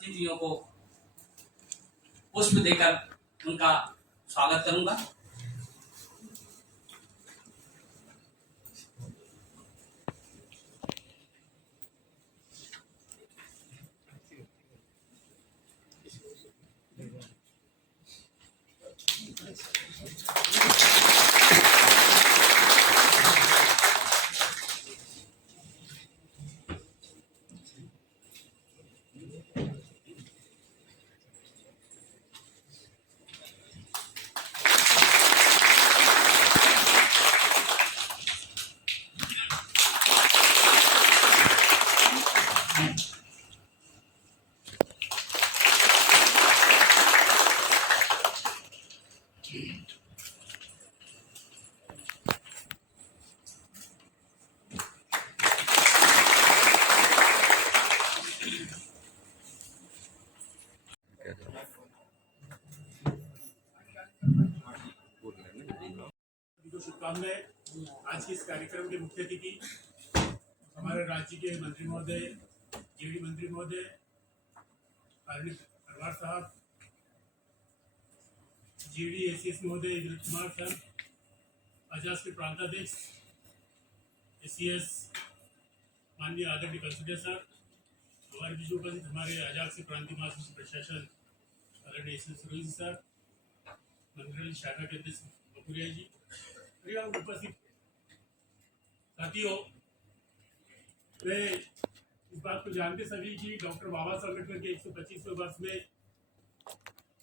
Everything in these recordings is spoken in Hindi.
अतिथियों को पुष्प देकर उनका स्वागत करूंगा। शुभकामनाएं। आज के इस कार्यक्रम के मुख्य अतिथि हमारे राज्य के मंत्री महोदय, जेडी मंत्री महोदय, परवार साहब, जेडी एसीएस महोदय विनोद कुमार सर, अजास के प्रांताध्यक्ष एसीएस माननीय आदरणीय कंसुलिया सर, हमारे बीच उपस्थित हमारे अजास के प्रांतीय महासचिव प्रशासन आदरणीय एसीएस रोहित सर, मंत्री शाखा के अध्यक्ष बकुरिया जी, उपस्थित साथियों, वे इस बात को जानते सभी कि डॉक्टर बाबा साहब अम्बेडकर के 125वें वर्ष में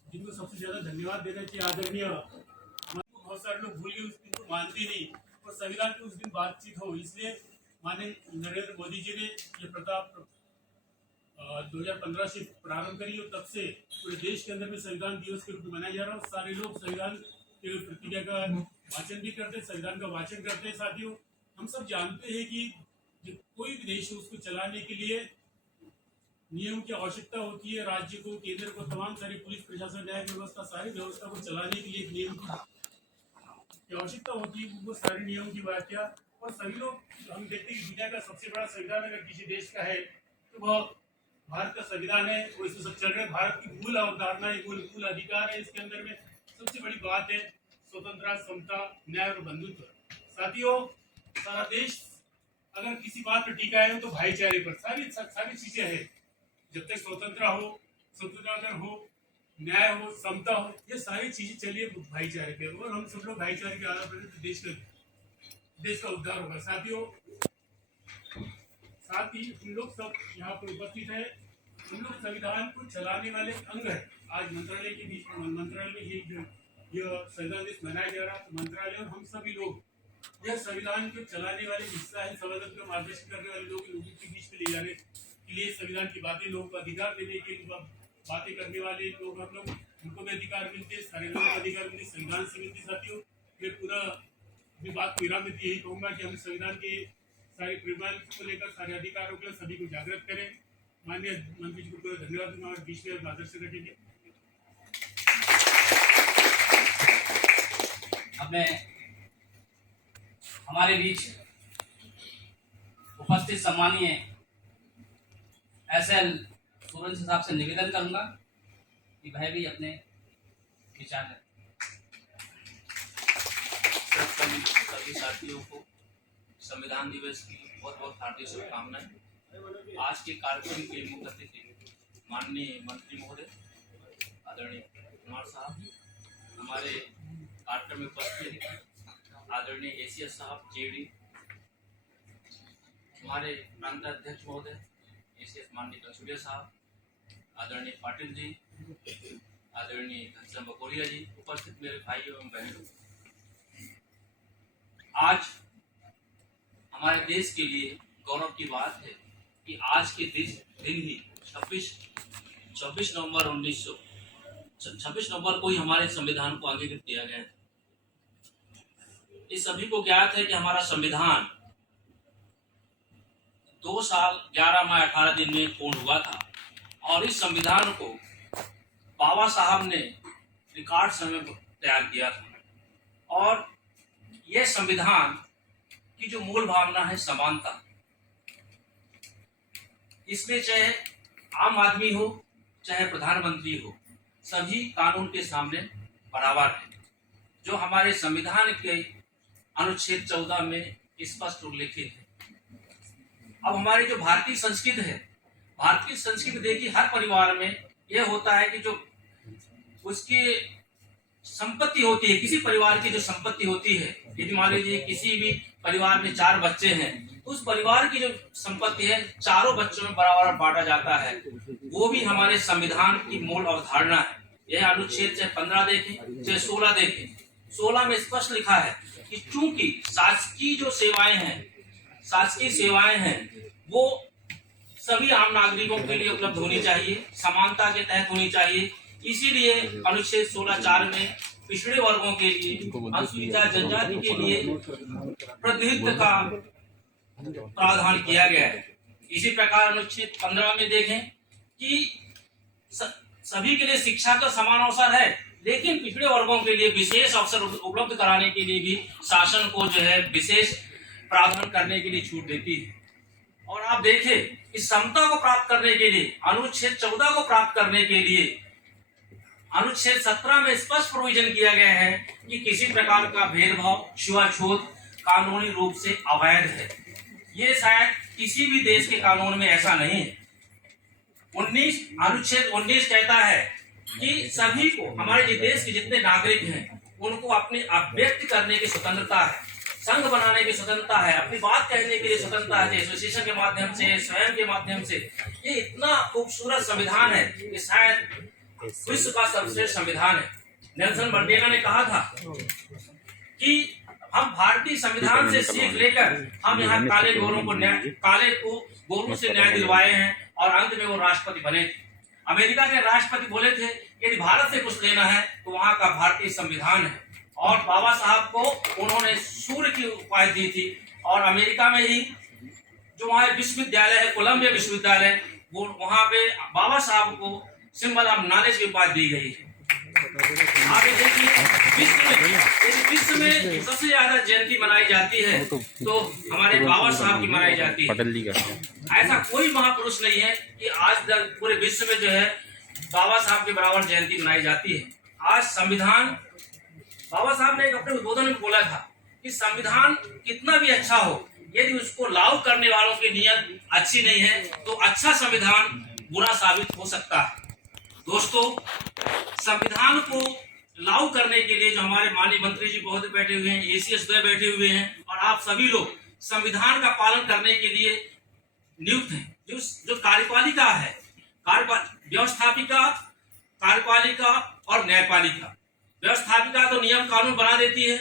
जिनको सबसे ज्यादा धन्यवाद देना चाहिए आदरणीय, बहुत सारे लोग भूल गए, उस दिन को मानते नहीं और संविधान की उस दिन बातचीत हो, इसलिए माननीय नरेंद्र मोदी जी ने ये प्रथा 2015 से प्रारंभ करी और तब से पूरे देश के अंदर में संविधान दिवस के रूप में मनाया जा रहा है। सारे लोग संविधान के प्रतिज्ञा का वाचन भी करते, संविधान का वाचन करते हैं। साथियों, हम सब जानते हैं कि कोई भी देश है उसको चलाने के लिए नियम की आवश्यकता होती है। राज्य को, केंद्र को, तमाम सारी पुलिस प्रशासन, न्याय व्यवस्था, सारी व्यवस्था को चलाने के लिए एक नियम की आवश्यकता होती है। वो सारे नियम की व्याख्या और सभी लोग, हम देखते हैं कि दुनिया का सबसे बड़ा संविधान अगर किसी देश का है तो वह भारत का संविधान है। वो इसमें सब चल रहे, भारत की मूल अवधारणा, मूल अधिकार है। इसके अंदर में सबसे बड़ी बात है स्वतंत्रता, समता, न्याय और बंधुत्व। साथियों, सारा देश अगर किसी बात पर टिका है तो भाईचारे पर सारी चीजें हैं। जब तक स्वतंत्रता हो, न्याय हो, समता हो, ये सारी चीजें चलिए भाईचारे पे, और हम सब लोग भाईचारे के आधार पर देश का उद्धार होगा। साथियों, साथ ही हम लोग सब यहाँ पर उपस्थित है, हम लोग संविधान को चलाने वाले अंग है। आज मंत्रालय के बीच में, मंत्रालय में यह संविधान दिवस मनाया जा रहा है। मंत्रालय और हम सभी लोग यह संविधान को चलाने वाले हिस्सा है। संविधान को मार्गदर्शन करने वाले लोगों के बीच में ले जाने के लिए संविधान की बातें, लोगों को अधिकार देने के लिए बातें करने वाले लोग हम लोग, उनको भी अधिकार मिलते हैं, सारे लोगों को अधिकार मिलते, संविधान से मिलते। साथियों, मैं पूरा अपनी बात को विराम देते यही कहूँगा कि हम संविधान के सारे प्रिमाइल्स को लेकर, सारे अधिकारों के सभी को जागृत करें। माननीय मंत्री जी को पूरा धन्यवाद दूंगा और बीच में मार्गदर्शन रखेंगे। हमें हमारे बीच उपस्थित सम्मानीय एसएल सूरज साहब से निवेदन करूंगा कि वह भी अपने विचार दें। सभी साथियों को संविधान दिवस की बहुत बहुत हार्दिक शुभकामनाएं। आज के कार्यक्रम के मुख्य अतिथि माननीय मंत्री महोदय आदरणीय कुमार साहब, हमारे कार्यक्रम में उपस्थित आदरणीय एसीएस साहब जेडी, हमारे प्रांताध्यक्ष महोदय एसीएस माननीय कंसुलिया साहब, आदरणीय पाटिल जी, आदरणीय घनश्याम बकोरिया जी, उपस्थित मेरे भाई एवं बहनों, आज हमारे देश के लिए गौरव की बात है कि आज के दिन ही 26 नवंबर को ही हमारे संविधान को अंगीकृत किया गया है। इस सभी को ज्ञात है कि हमारा संविधान 2 साल 11 माह 18 दिन में पूर्ण हुआ था और इस संविधान को बाबा साहब ने रिकॉर्ड समय पर तैयार किया था। और यह संविधान की जो मूल भावना है समानता, इसमें चाहे आम आदमी हो चाहे प्रधानमंत्री हो, सभी कानून के सामने बराबर है, जो हमारे संविधान के अनुच्छेद 14 में स्पष्ट उल्लेखित है। अब हमारी जो भारतीय संस्कृति है, भारतीय संस्कृति देखिए, हर परिवार में यह होता है कि जो उसकी संपत्ति होती है, किसी परिवार की जो संपत्ति होती है, यदि मान लीजिए किसी भी परिवार में 4 बच्चे हैं, तो उस परिवार की जो संपत्ति है चारों बच्चों में बराबर बांटा जाता है। वो भी हमारे संविधान की मूल अवधारणा है। यह अनुच्छेद चाहे 15 देखें चाहे 16 देखें, 16 में स्पष्ट लिखा है कि चूंकि शासकीय जो सेवाएं हैं, शासकीय सेवाएं हैं, वो सभी आम नागरिकों के लिए उपलब्ध होनी चाहिए, समानता के तहत होनी चाहिए। इसीलिए अनुच्छेद 16(4) में पिछड़े वर्गों के लिए, अनुसूचित जनजाति के लिए प्रतिनिधित्व का प्रावधान किया गया है। इसी प्रकार अनुच्छेद 15 में देखें कि सभी के लिए शिक्षा का समान अवसर है, लेकिन पिछड़े वर्गों के लिए विशेष अवसर उपलब्ध कराने के लिए भी शासन को जो है विशेष प्रावधान करने के लिए छूट देती है। और आप देखें इस समता को प्राप्त करने के लिए, अनुच्छेद 14 को प्राप्त करने के लिए अनुच्छेद 17 में स्पष्ट प्रोविजन किया गया है कि किसी प्रकार का भेदभाव, छुआछूत कानूनी रूप से अवैध है। ये शायद किसी भी देश के कानून में ऐसा नहीं है। अनुच्छेद 19 कहता है कि सभी को, हमारे देश के जितने नागरिक हैं, उनको अपने अभिव्यक्त करने की स्वतंत्रता है, संघ बनाने की स्वतंत्रता है, अपनी बात कहने के लिए स्वतंत्रता है, एसोसिएशन के माध्यम से, स्वयं के माध्यम से। ये इतना खूबसूरत संविधान है कि शायद विश्व का सर्वश्रेष्ठ संविधान है। नेल्सन मंडेला ने कहा था कि हम भारतीय संविधान से सीख लेकर हम यहाँ काले को गोरों से न्याय दिलवाए हैं और अंत में वो राष्ट्रपति बने थे। अमेरिका के राष्ट्रपति बोले थे यदि भारत से कुछ लेना है तो वहाँ का भारतीय संविधान है। और बाबा साहब को उन्होंने सूर्य की उपाधि दी थी। और अमेरिका में ही जो वहाँ विश्वविद्यालय है, कोलंबिया विश्वविद्यालय, वो वहाँ पे बाबा साहब को सिंबल ऑफ नॉलेज की उपाधि दी गई है। आप देखिए विश्व में सबसे ज्यादा जयंती मनाई जाती है तो हमारे बाबा साहब की मनाई जाती है। ऐसा कोई महापुरुष नहीं है कि आज तक पूरे विश्व में जो है बाबा साहब के बराबर जयंती मनाई जाती है। आज संविधान, बाबा साहब ने एक अपने उद्बोधन में बोला था कि संविधान कितना भी अच्छा हो, यदि उसको लागू करने वालों की नीयत अच्छी नहीं है तो अच्छा संविधान बुरा साबित हो सकता है। दोस्तों, संविधान को लागू करने के लिए जो हमारे माननीय मंत्री जी बहुत बैठे हुए हैं, एसीएस बैठे हुए हैं, और आप सभी लोग संविधान का पालन करने के लिए नियुक्त हैं। जो कार्यपालिका है, व्यवस्थापिका, कार्यपालिका और न्यायपालिका। व्यवस्थापिका तो नियम कानून बना देती है,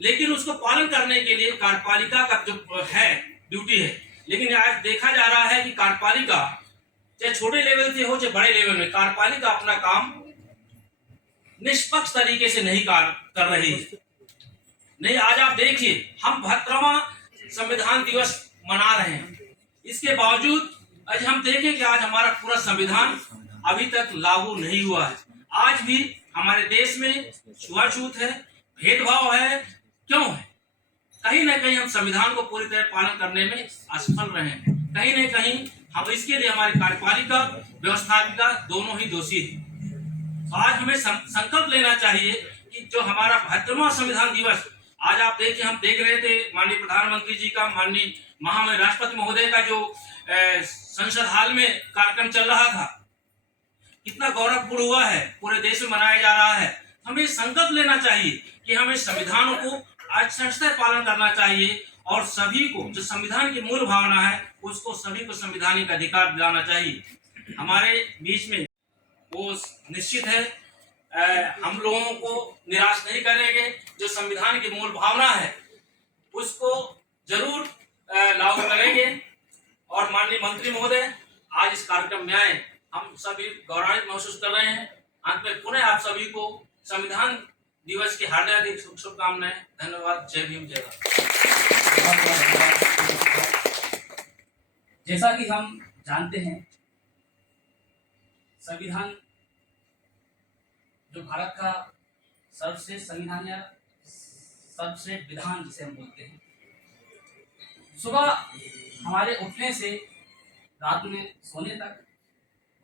लेकिन उसको पालन करने के लिए कार्यपालिका का जो है ड्यूटी है। लेकिन आज देखा जा रहा है कि कार्यपालिका चाहे छोटे लेवल से हो चाहे बड़े लेवल में, कार्यपालिका अपना काम निष्पक्ष तरीके से नहीं कर रही है। नहीं, आज आप देखिए हम 72वां संविधान दिवस मना रहे हैं, इसके बावजूद आज हम देखें कि आज हमारा पूरा संविधान अभी तक लागू नहीं हुआ है। आज भी हमारे देश में छुआछूत है, भेदभाव है। क्यों है? कहीं ना कहीं हम संविधान को पूरी तरह पालन करने में असफल रहे हैं। कहीं न कहीं हम इसके लिए हमारी कार्यपालिका, व्यवस्थापिका दोनों ही दोषी है। तो आज हमें संकल्प लेना चाहिए कि जो हमारा 72वां संविधान दिवस, आज आप देखिए, हम देख रहे थे माननीय प्रधानमंत्री जी का, माननीय महामहिम राष्ट्रपति महोदय का जो संसद हाल में कार्यक्रम चल रहा था, कितना गौरवपूर्ण हुआ है, पूरे देश में मनाया जा रहा है। हमें संकल्प लेना चाहिए कि हमें संविधानों को अक्षरशः पालन करना चाहिए और सभी को जो संविधान की मूल भावना है उसको सभी को संवैधानिक अधिकार दिलाना चाहिए। हमारे बीच में वो निश्चित है, हम लोगों को निराश नहीं करेंगे। जो संविधान की मूल भावना है उसको जरूर लागू करेंगे। और माननीय मंत्री महोदय आज इस कार्यक्रम में आए, हम सभी गौरवान्वित महसूस कर रहे हैं। अंत में पुनः आप सभी को संविधान दिवस की हार्दिक शुभकामनाएं। धन्यवाद। जय भीम, जय भारत। जैसा कि हम जानते हैं, संविधान जो भारत का सर्वश्रेष्ठ संविधान या सर्वश्रेष्ठ विधान जिसे हम बोलते हैं, सुबह हमारे उठने से रात में सोने तक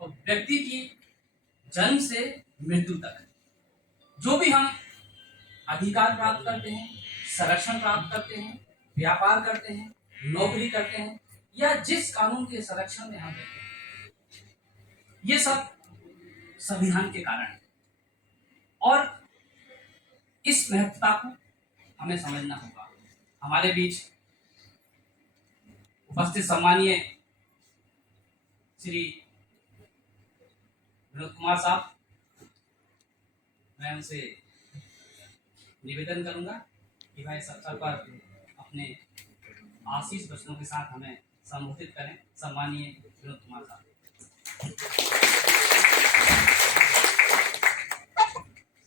तो व्यक्ति की जन्म से मृत्यु तक जो भी हम अधिकार प्राप्त करते हैं, संरक्षण प्राप्त करते हैं, व्यापार करते हैं, नौकरी करते हैं या जिस कानून के संरक्षण में हम रहते हैं, ये सब संविधान के कारण है। और इस महत्वता को हमें समझना होगा। हमारे बीच उपस्थित सम्मानीय श्री विनोद कुमार साहब, मैं उनसे निवेदन करूंगा कि भाई इस अवसर पर अपने आशीष वचनों के साथ हमें संबोधित करें। सम्मानीय विनोद कुमार साहब।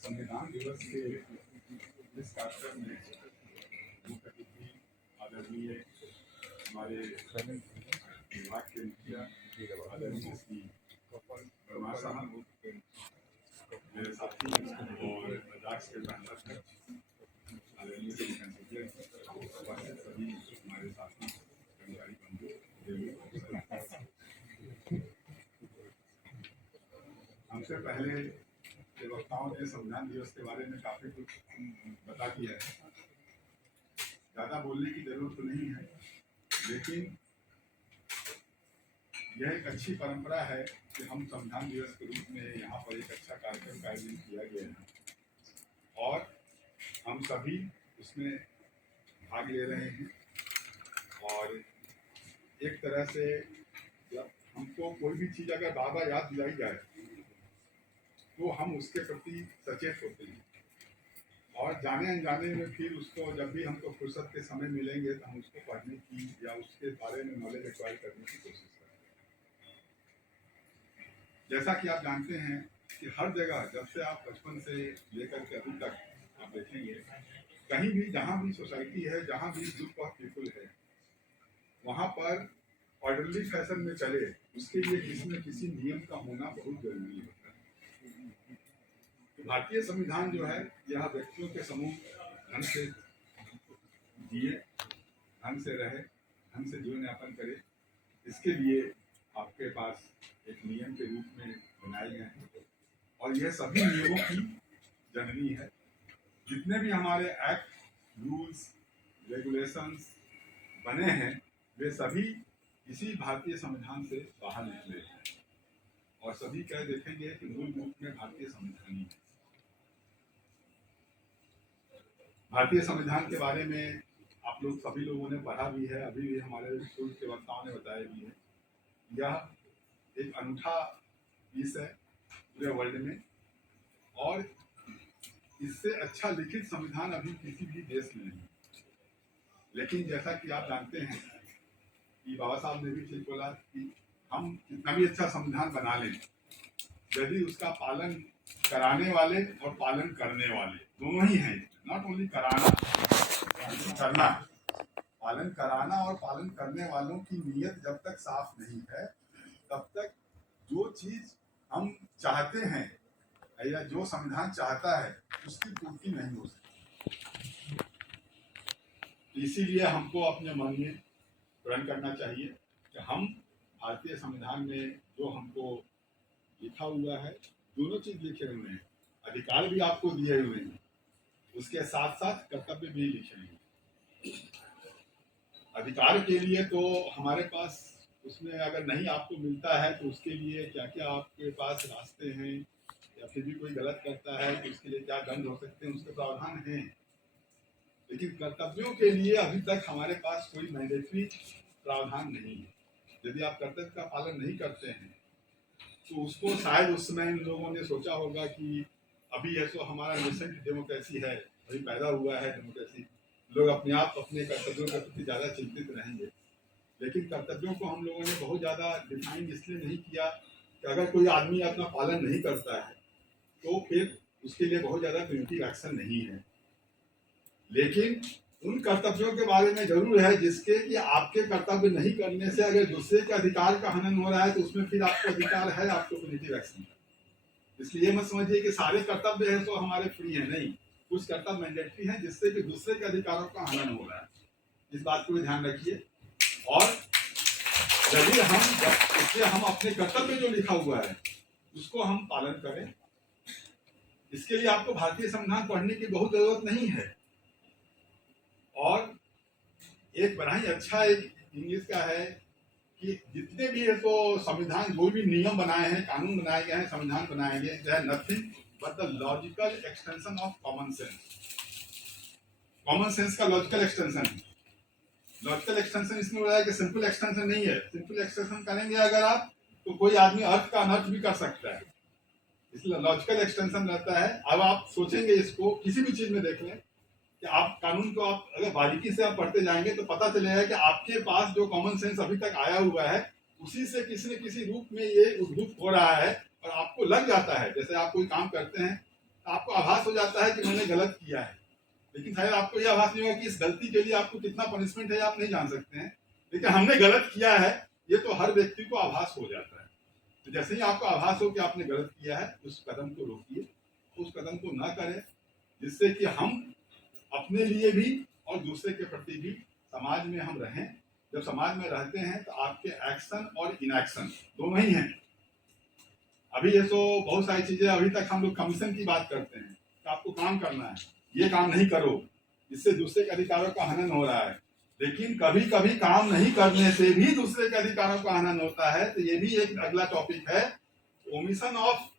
संविधान दिवस के इस कार्यक्रम में मुख्य अतिथि आदरणीय हमारे विभाग के मुखिया आदरणीय श्री परमार साहब, मेरे साथी और राष्ट्र के सांसद आदरणीय श्री संसदीय उपस्थित सभी हमारे साथी कर्मचारी बंधु, हमसे पहले वक्ताओं ने संविधान दिवस के बारे में काफी कुछ बता दिया है। ज्यादा बोलने की जरूरत तो नहीं है, लेकिन यह एक अच्छी परंपरा है कि हम संविधान दिवस के रूप में यहाँ पर एक अच्छा कार्यक्रम का आयोजन किया गया है और हम सभी उसमें भाग ले रहे हैं। और एक तरह से जब हमको कोई भी चीज़ अगर बार बार याद दिलाई जाए तो हम उसके प्रति सचेत होते हैं और जाने अनजाने में फिर उसको जब भी हमको फुर्सत के समय मिलेंगे तो हम उसको पढ़ने की या उसके बारे में नॉलेज एक्वायर करने की कोशिश करें। जैसा कि आप जानते हैं कि हर जगह जब से आप बचपन से लेकर के अभी तक आप देखेंगे, कहीं भी जहाँ भी सोसाइटी है, जहाँ भी ग्रुप ऑफ पीपल है, वहाँ पर ऑर्डरली फैशन में चले उसके लिए किसी न किसी नियम का होना बहुत जरूरी है। भारतीय संविधान जो है यह व्यक्तियों के समूह ढंग से जिए, ढंग से रहे, ढंग से जीवन यापन करे, इसके लिए आपके पास एक नियम के रूप में बनाए गए हैं और यह सभी नियमों की जननी है। जितने भी हमारे एक्ट, रूल्स, रेगुलेशंस बने हैं वे सभी इसी भारतीय संविधान से बाहर निकले हैं और सभी कह देखेंगे कि मूल रूप में भारतीय संविधान ही है। भारतीय संविधान के बारे में आप लोग सभी लोगों ने पढ़ा भी है, अभी भी हमारे स्कूल के वक्ताओं ने बताया भी है। यह एक अनूठा पीस है पूरे वर्ल्ड में और इससे अच्छा लिखित संविधान अभी किसी भी देश में नहीं। लेकिन जैसा कि आप जानते हैं कि बाबा साहब ने भी ठीक बोला कि हम कितना भी अच्छा संविधान बना लें, यदि उसका पालन कराने वाले और पालन करने वाले दोनों ही हैं, नॉट ओनली कराना, करना, पालन कराना और पालन करने वालों की नीयत जब तक साफ नहीं है तब तक जो चीज हम चाहते हैं या जो संविधान चाहता है उसकी पूर्ति नहीं हो सकती। इसीलिए हमको अपने मन में प्रण करना चाहिए कि हम भारतीय संविधान में जो हमको लिखा हुआ है, दोनों चीज लिखे हुए हैं, अधिकार भी आपको दिए हुए हैं, उसके साथ साथ कर्तव्य भी लिखे हैं। अधिकार के लिए तो हमारे पास उसमें अगर नहीं आपको मिलता है तो उसके लिए क्या क्या आपके पास रास्ते हैं, या फिर भी कोई गलत करता है तो उसके लिए क्या दंड हो सकते हैं, उसके प्रावधान हैं। लेकिन कर्तव्यों के लिए अभी तक हमारे पास कोई मैंडेटरी प्रावधान नहीं है। यदि आप कर्तव्य का पालन नहीं करते हैं तो उसको शायद उस समय इन लोगों ने सोचा होगा कि अभी है तो हमारा नेसेंट डेमोक्रेसी है, अभी पैदा हुआ है डेमोक्रेसी, लोग अपने आप अपने कर्तव्यों के प्रति ज़्यादा चिंतित रहेंगे। लेकिन कर्तव्यों को हम लोगों ने बहुत ज़्यादा डिफाइन इसलिए नहीं किया कि अगर कोई आदमी अपना पालन नहीं करता है तो फिर उसके लिए बहुत ज़्यादा प्रिवेंटिव एक्शन नहीं है। लेकिन उन कर्तव्यों के बारे में जरूर है जिसके कि आपके कर्तव्य नहीं करने से अगर दूसरे के अधिकार का हनन हो रहा है तो उसमें फिर आपको अधिकार है, आपको प्रिवेंटिव एक्शन है। इसलिए मत समझिए कि सारे कर्तव्य हैं तो हमारे फ्री है, नहीं, कुछ कर्तव्य मैंडेटरी हैं जिससे कि दूसरे के अधिकारों का हनन हो रहा है। इस बात को भी ध्यान रखिए। और यदि हम अपने कर्तव्य जो लिखा हुआ है उसको हम पालन करें। इसके लिए आपको भारतीय संविधान पढ़ने की बहुत जरूरत नहीं है। और एक बड़ा ही अच्छा एक इंग्लिश का है कि जितने भी है तो संविधान, कोई भी नियम बनाए हैं, कानून बनाए गए हैं, संविधान बनाए गए हैं, nothing but the logical extension of common sense. Common sense का लॉजिकल एक्सटेंशन है। लॉजिकल एक्सटेंशन इसमें बोला है कि सिंपल एक्सटेंशन नहीं है। सिंपल एक्सटेंशन करेंगे अगर आप तो कोई आदमी अर्थ का अनर्थ भी कर सकता है, इसलिए लॉजिकल एक्सटेंशन रहता है। अब आप सोचेंगे इसको, किसी भी चीज में देख लें कि आप कानून को आप अगर बारीकी से आप पढ़ते जाएंगे तो पता चलेगा कि आपके पास जो कॉमन सेंस अभी तक आया हुआ है उसी से किसी न किसी रूप में ये उद्भूत हो रहा है और आपको लग जाता है। जैसे आप कोई काम करते हैं तो आपको आभास हो जाता है कि मैंने गलत किया है, लेकिन शायद आपको यह आभास नहीं होगा कि इस गलती के लिए आपको कितना पनिशमेंट है आप नहीं जान सकते हैं, लेकिन हमने गलत किया है ये तो हर व्यक्ति को आभास हो जाता है। तो जैसे ही आपको आभास हो कि आपने गलत किया है, उस कदम को रोकिए, उस कदम को ना करें, जिससे कि हम अपने लिए भी और दूसरे के प्रति भी समाज में हम रहें। जब समाज में रहते हैं तो आपके एक्शन और इनएक्शन दोनों ही हैं। अभी ये तो बहुत सारी चीजें, अभी तक हम लोग कमीशन की बात करते हैं कि आपको काम करना है, ये काम नहीं करो, इससे दूसरे के अधिकारों का हनन हो रहा है। लेकिन कभी कभी काम नहीं करने से भी दूसरे के अधिकारों का हनन होता है, तो ये भी एक अगला टॉपिक है। Omission of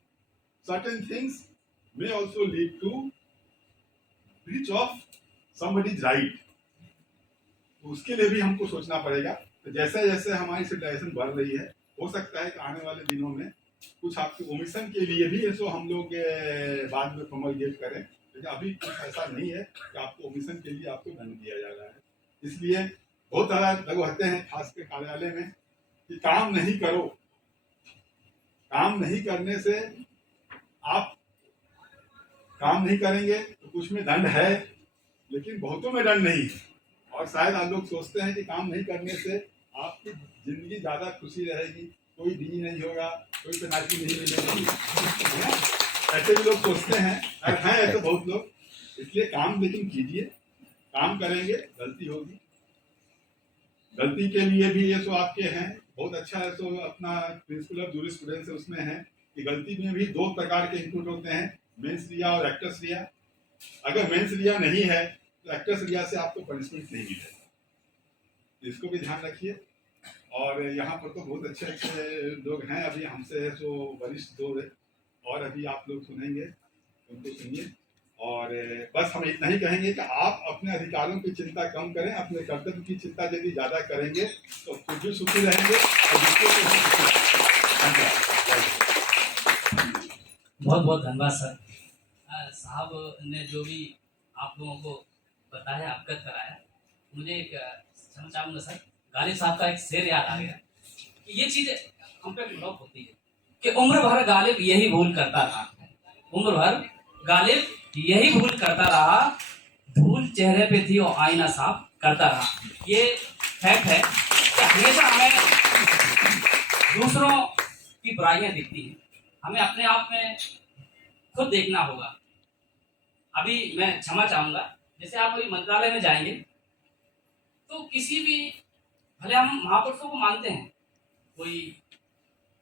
certain things may also lead to breach of somebody's right. उसके लिए भी हमको सोचना पड़ेगा। तो जैसे जैसे हमारी सिविलाइजेशन बढ़ रही है, हो सकता है कि आने वाले दिनों में कुछ आपके ओमिशन के लिए भी ऐसो हम लोग बाद में प्रोमोगेट करें, लेकिन अभी कुछ ऐसा नहीं है कि आपको ओमिशन के लिए आपको दंड दिया जा रहा है। इसलिए बहुत सारा लोग होते हैं खासकर कार्यालय में कि काम नहीं करो, काम नहीं करने से आप काम नहीं करेंगे तो कुछ में दंड है, लेकिन बहुतों में दंड नहीं है। और शायद आप लोग सोचते हैं कि काम नहीं करने से आपकी जिंदगी ज्यादा खुशी रहेगी, कोई डी नहीं होगा, कोई पेनाल्टी नहीं मिलेगी, ऐसे भी लोग सोचते हैं और हैं ऐसे बहुत लोग। इसलिए काम लेकिन कीजिए, काम करेंगे, गलती होगी, गलती के लिए भी ये सो आपके हैं बहुत अच्छा है। तो अपना प्रिंसिपल ऑफ जूरिस्प्रूडेंस उसमें है कि गलती में भी दो प्रकार के इनपुट होते हैं, मेंस रिया और एक्टर्स रिया। अगर मेंस रिया नहीं है तो एक्टर्स रिया से आपको पनिशमेंट नहीं मिलेगा, इसको भी ध्यान रखिए। और यहाँ पर तो बहुत अच्छे अच्छे लोग हैं अभी हमसे जो वरिष्ठ लोग हैं, और अभी आप लोग सुनेंगे, उनको सुनिए। और बस हम इतना ही कहेंगे कि आप अपने अधिकारों की चिंता कम करें, अपने कर्तव्य की चिंता यदि ज्यादा करेंगे तो खुद भी सुखी रहेंगे और दूसरों को भी सुखी रहेंगे। बहुत बहुत धन्यवाद सर। साहब ने जो भी आप लोगों को बताया, अवगत कराया, मुझे एक क्षमा चाहूंगा सर, गालिब साहब का एक शेर याद आ गया कि ये चीज हम पे ब्लॉक होती है कि उम्र भर गालिब यही भूल करता रहा, उम्र भर गालिब यही भूल करता रहा, धूल चेहरे पे थी और आईना साफ करता रहा। ये फैक्ट है कि हमेशा हमें दूसरों की बुराइयां दिखती हैं, हमें अपने आप में खुद देखना होगा। अभी मैं क्षमा चाहूंगा, जैसे आप अभी मंत्रालय में जाएंगे तो किसी भी, भले हम महापुरुषों को मानते हैं, कोई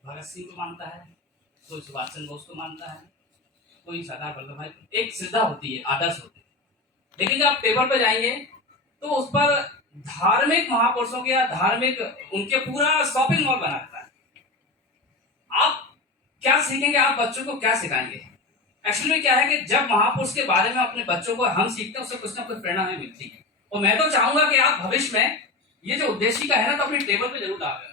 भगत सिंह को मानता है, कोई सुभाष चंद्र बोस को मानता है, कोई सरदार वल्लभ भाई, एक श्रद्धा होती है, आदर्श होते हैं। लेकिन जब आप टेबल पे जाएंगे तो उस पर धार्मिक महापुरुषों के या धार्मिक उनके पूरा शॉपिंग मॉल बना रहता है। आप क्या सीखेंगे, आप बच्चों को क्या सिखाएंगे? एक्चुअली में क्या है कि जब महापुरुष के बारे में अपने बच्चों को हम सीखते हैं, उससे कुछ ना कुछ प्रेरणा हमें मिलती है। और मैं तो चाहूंगा कि आप भविष्य में ये जो उद्देशिका है ना, तो अपनी टेबल पे जरूर डालें।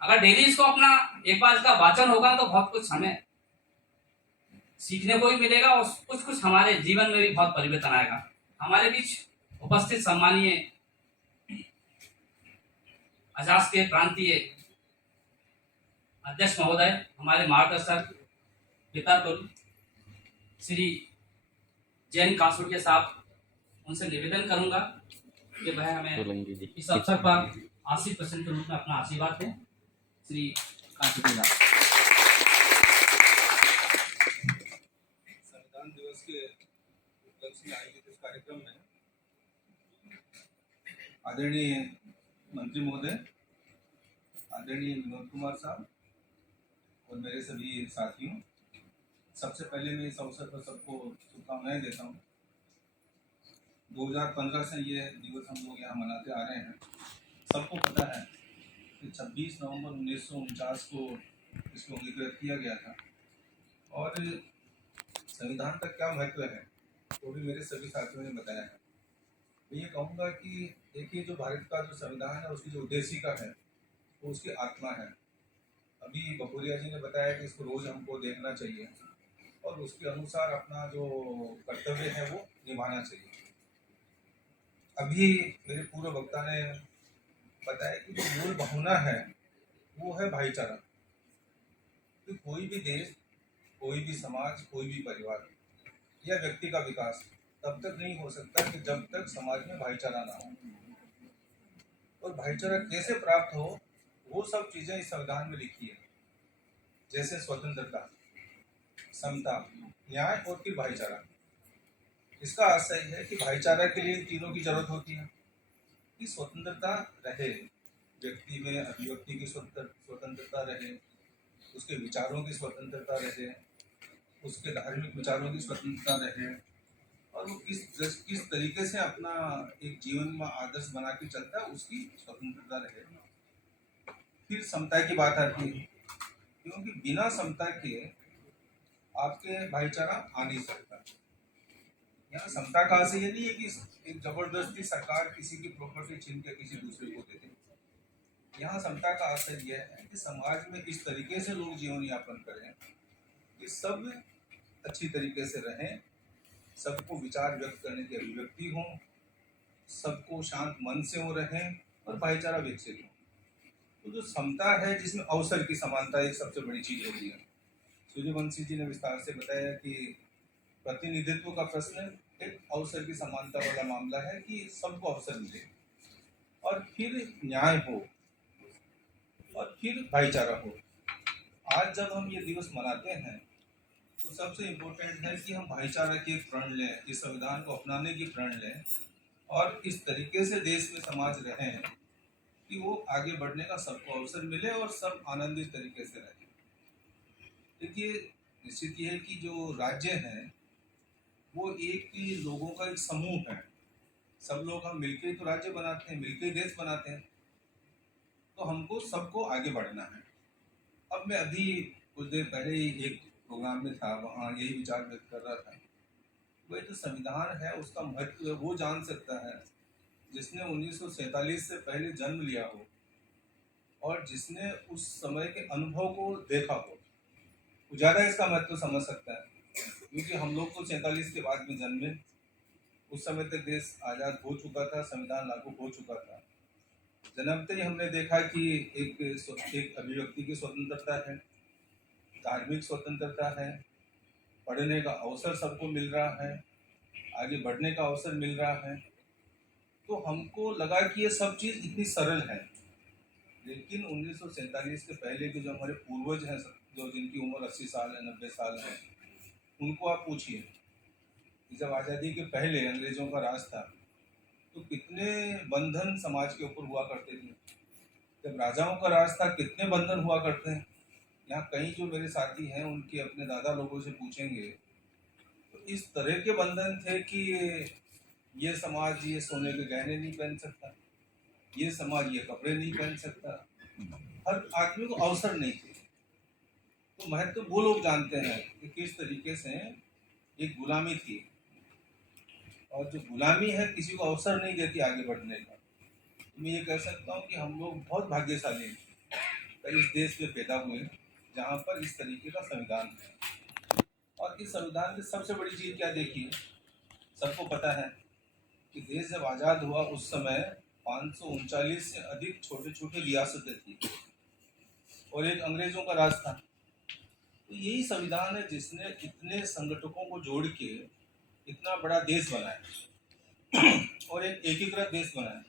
अगर डेली इसको अपना एक बार इसका वाचन होगा तो बहुत कुछ हमें सीखने को भी मिलेगा और कुछ कुछ हमारे जीवन में भी बहुत परिवर्तन आएगा। हमारे बीच उपस्थित सम्मानीय अजास के प्रांतीय अध्यक्ष महोदय, हमारे मार्गदर्शक पिता तुल्य श्री जैन कासुड़िया साहब, उनसे निवेदन करूंगा कि वह हमें इस अवसर पर 80% के रूप में अपना आशीर्वाद दें। श्री कासुड़िया संविधान दिवस के उपलक्ष्य में आयोजित इस कार्यक्रम में आदरणीय मंत्री महोदय, आदरणीय विनोद कुमार साहब और मेरे सभी साथियों, सबसे पहले मैं इस अवसर पर सबको शुभकामनाएं देता हूँ। 2015 से ये दिवस हम लोग यहाँ मनाते आ रहे हैं। सबको पता है कि 26 नवंबर 1949 को इसको अंगीकृत किया गया था और संविधान का क्या महत्व है वो भी मेरे सभी साथियों ने बताया है। मैं ये कहूँगा कि देखिए, जो भारत का जो संविधान है उसकी जो उद्देशिका है वो उसकी आत्मा है। अभी बबूरिया जी ने बताया कि इसको रोज हमको देखना चाहिए और उसके अनुसार अपना जो कर्तव्य है वो निभाना चाहिए। अभी मेरे पूर्व वक्ता ने बताया कि जो मूल भावना है वो है भाईचारा। तो कोई भी देश, कोई भी समाज, कोई भी परिवार या व्यक्ति का विकास तब तक नहीं हो सकता कि जब तक समाज में भाईचारा ना हो। और भाईचारा कैसे प्राप्त हो वो सब चीजें इस संविधान में लिखी है, जैसे स्वतंत्रता, समता, न्याय और फिर भाईचारा। इसका आशय है कि भाईचारा के लिए तीनों की जरूरत होती है कि स्वतंत्रता रहे, व्यक्ति में अभिव्यक्ति की स्वतंत्रता रहे, उसके विचारों की स्वतंत्रता रहे, उसके धार्मिक विचारों की स्वतंत्रता रहे और वो किस तरीके से अपना एक जीवन में आदर्श बना के चलता है उसकी स्वतंत्रता रहे। फिर समता की बात आती है, क्योंकि बिना समता के आपके भाईचारा आ नहीं सकता। यहाँ समता का आशय ये नहीं है कि एक जबरदस्ती सरकार किसी की प्रॉपर्टी छीन के किसी दूसरे को दे दे। यहाँ समता का आशय यह है कि समाज में इस तरीके से लोग जीवन यापन करें कि सब अच्छी तरीके से रहें, सबको विचार व्यक्त करने की अभिव्यक्ति हो, सबको शांत मन से वो रहें और भाईचारा विकसित हो। तो जो समता है जिसमें अवसर की समानता एक सबसे बड़ी चीज होती है। सूर्यवंशी जी ने विस्तार से बताया कि प्रतिनिधित्व का प्रश्न एक अवसर की समानता वाला मामला है कि सबको अवसर मिले और फिर न्याय हो और फिर भाईचारा हो। आज जब हम ये दिवस मनाते हैं तो सबसे इम्पोर्टेंट है कि हम भाईचारा की एक प्रण लें, इस संविधान को अपनाने की प्रण लें और इस तरीके से देश में समाज रहें कि वो आगे बढ़ने का सबको अवसर मिले और सब आनंदित तरीके से रहें। देखिए, निश्चित ये है कि जो राज्य हैं वो एक ही लोगों का एक समूह है। सब लोग हम मिलकर ही तो राज्य बनाते हैं, मिलकर ही देश बनाते हैं। तो हमको सबको आगे बढ़ना है। अब मैं अभी कुछ देर पहले ही एक प्रोग्राम में था, वहाँ यही विचार व्यक्त कर रहा था। वह जो संविधान है उसका महत्व वो जान सकता है जिसने 1947 से पहले जन्म लिया हो और जिसने उस समय के अनुभव को देखा हो, वो ज़्यादा इसका महत्व समझ सकता है। क्योंकि हम लोग तो 47 के बाद में जन्मे, उस समय तक देश आज़ाद हो चुका था, संविधान लागू हो चुका था। जन्मते ही हमने देखा कि एक अभिव्यक्ति की स्वतंत्रता है, धार्मिक स्वतंत्रता है, पढ़ने का अवसर सबको मिल रहा है, आगे बढ़ने का अवसर मिल रहा है। तो हमको लगा कि ये सब चीज़ इतनी सरल है। लेकिन 1947 के पहले के जो हमारे पूर्वज हैं, जो जिनकी उम्र 80 साल है, 90 साल है, उनको आप पूछिए कि जब आज़ादी के पहले अंग्रेजों का राज था तो कितने बंधन समाज के ऊपर हुआ करते थे। जब राजाओं का राज था कितने बंधन हुआ करते हैं। यहाँ कई जो मेरे साथी हैं उनके अपने दादा लोगों से पूछेंगे तो इस तरह के बंधन थे कि ये समाज ये सोने के गहने नहीं पहन सकता, ये समाज ये कपड़े नहीं पहन सकता, हर आदमी को अवसर नहीं थे। तो महत्व वो लोग जानते हैं कि किस तरीके से एक गुलामी थी और जो गुलामी है किसी को अवसर नहीं देती आगे बढ़ने का। तो मैं ये कह सकता हूँ कि हम लोग बहुत भाग्यशाली हैं इस देश में पैदा हुए जहाँ पर इस तरीके का संविधान है। और इस संविधान की सबसे बड़ी चीज़ क्या देखिए, सबको पता है कि देश जब आज़ाद हुआ उस समय 539 से अधिक छोटे छोटे रियासतें थी और एक अंग्रेजों का राज था। तो यही संविधान है जिसने इतने संगठकों को जोड़ के इतना बड़ा देश बनाया और एक एकीकृत देश बनाया।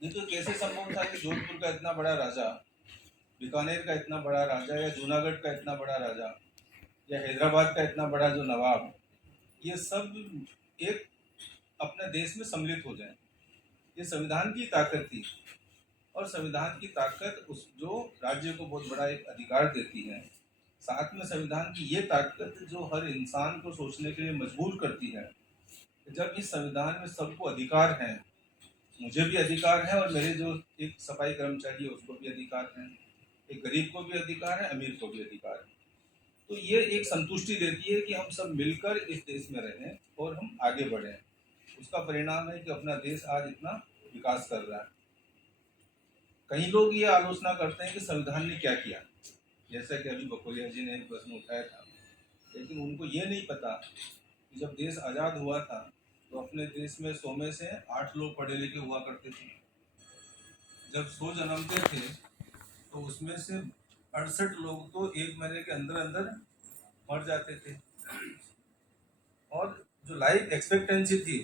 नहीं तो कैसे संभव था कि जोधपुर का इतना बड़ा राजा, बीकानेर का इतना बड़ा राजा या जूनागढ़ का इतना बड़ा राजा या हैदराबाद का इतना बड़ा जो नवाब, ये सब एक अपने देश में सम्मिलित हो जाए। ये संविधान की ताकत थी और संविधान की ताकत उस जो राज्य को बहुत बड़ा एक अधिकार देती है साथ में संविधान की ये ताकत जो हर इंसान को सोचने के लिए मजबूर करती है, जब इस संविधान में सबको अधिकार है, मुझे भी अधिकार है और मेरे जो एक सफाई कर्मचारी है उसको भी अधिकार है, एक गरीब को भी अधिकार है, अमीर को भी अधिकार है, तो ये एक संतुष्टि देती है कि हम सब मिलकर इस देश में रहें और हम आगे बढ़ें। उसका परिणाम है कि अपना देश आज इतना विकास कर रहा है। कई लोग ये आलोचना करते हैं कि संविधान ने क्या किया, जैसा कि अभी बकोरिया जी ने एक प्रश्न उठाया था, लेकिन उनको ये नहीं पता कि जब देश आज़ाद हुआ था तो अपने देश में 100 में से 8 लोग पढ़े लिखे हुआ करते थे। जब 100 जन्मते थे तो उसमें से 68 लोग तो 1 महीने के अंदर अंदर मर जाते थे, और जो लाइफ एक्सपेक्टेंसी थी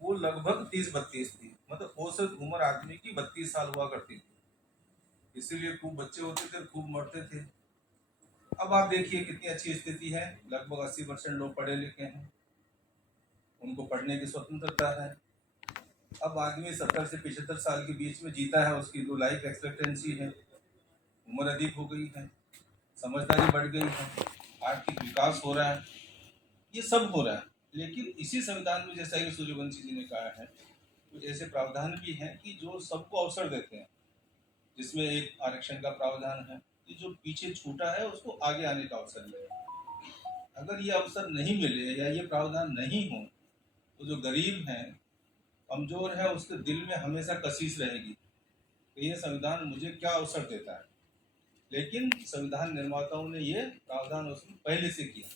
वो लगभग 30-32 थी, मतलब औसत उम्र आदमी की 32 साल हुआ करती थी। इसीलिए खूब बच्चे होते थे, खूब मरते थे। अब आप देखिए कितनी अच्छी स्थिति है, लगभग 80% लोग पढ़े लिखे हैं, उनको पढ़ने की स्वतंत्रता है। अब आदमी 70 से 75 साल के बीच में जीता है, उसकी जो लाइफ एक्सपेक्टेंसी है, उम्र अधिक हो गई है, समझदारी बढ़ गई है, आर्थिक विकास हो रहा है, ये सब हो रहा है। लेकिन इसी संविधान में, जैसा कि सूर्यवंशी जी ने कहा है, कुछ ऐसे प्रावधान भी हैं कि जो सबको अवसर देते हैं, जिसमें एक आरक्षण का प्रावधान है कि जो पीछे छूटा है उसको आगे आने का अवसर मिले। अगर ये अवसर नहीं मिले या ये प्रावधान नहीं हो तो जो गरीब हैं, कमजोर है, उसके दिल में हमेशा कशिश रहेगी कि ये संविधान मुझे क्या अवसर देता है। लेकिन संविधान निर्माताओं ने ये प्रावधान उसमें पहले से किया,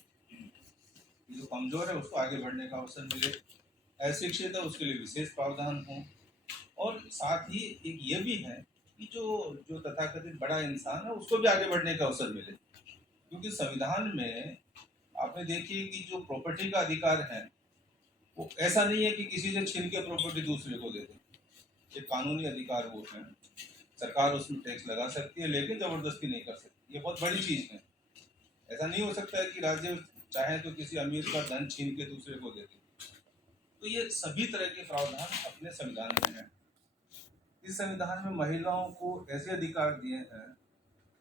जो कमजोर है उसको आगे बढ़ने का अवसर मिले, अशिक्षित है उसके लिए विशेष प्रावधान हो, और साथ ही एक ये भी है कि जो तथाकथित बड़ा इंसान है उसको भी आगे बढ़ने का अवसर मिले। क्योंकि संविधान में आपने देखिए कि जो प्रॉपर्टी का अधिकार है वो ऐसा नहीं है कि किसी से छीन के प्रॉपर्टी दूसरे को दे दे, ये कानूनी अधिकार वो है। सरकार उसमें टैक्स लगा सकती है लेकिन जबरदस्ती नहीं कर सकती, ये बहुत बड़ी चीज है। ऐसा नहीं हो सकता है कि राज्य चाहे तो किसी अमीर का धन छीन के दूसरे को दे दे। तो ये सभी तरह के प्रावधान अपने संविधान में हैं। इस संविधान में महिलाओं को ऐसे अधिकार दिए हैं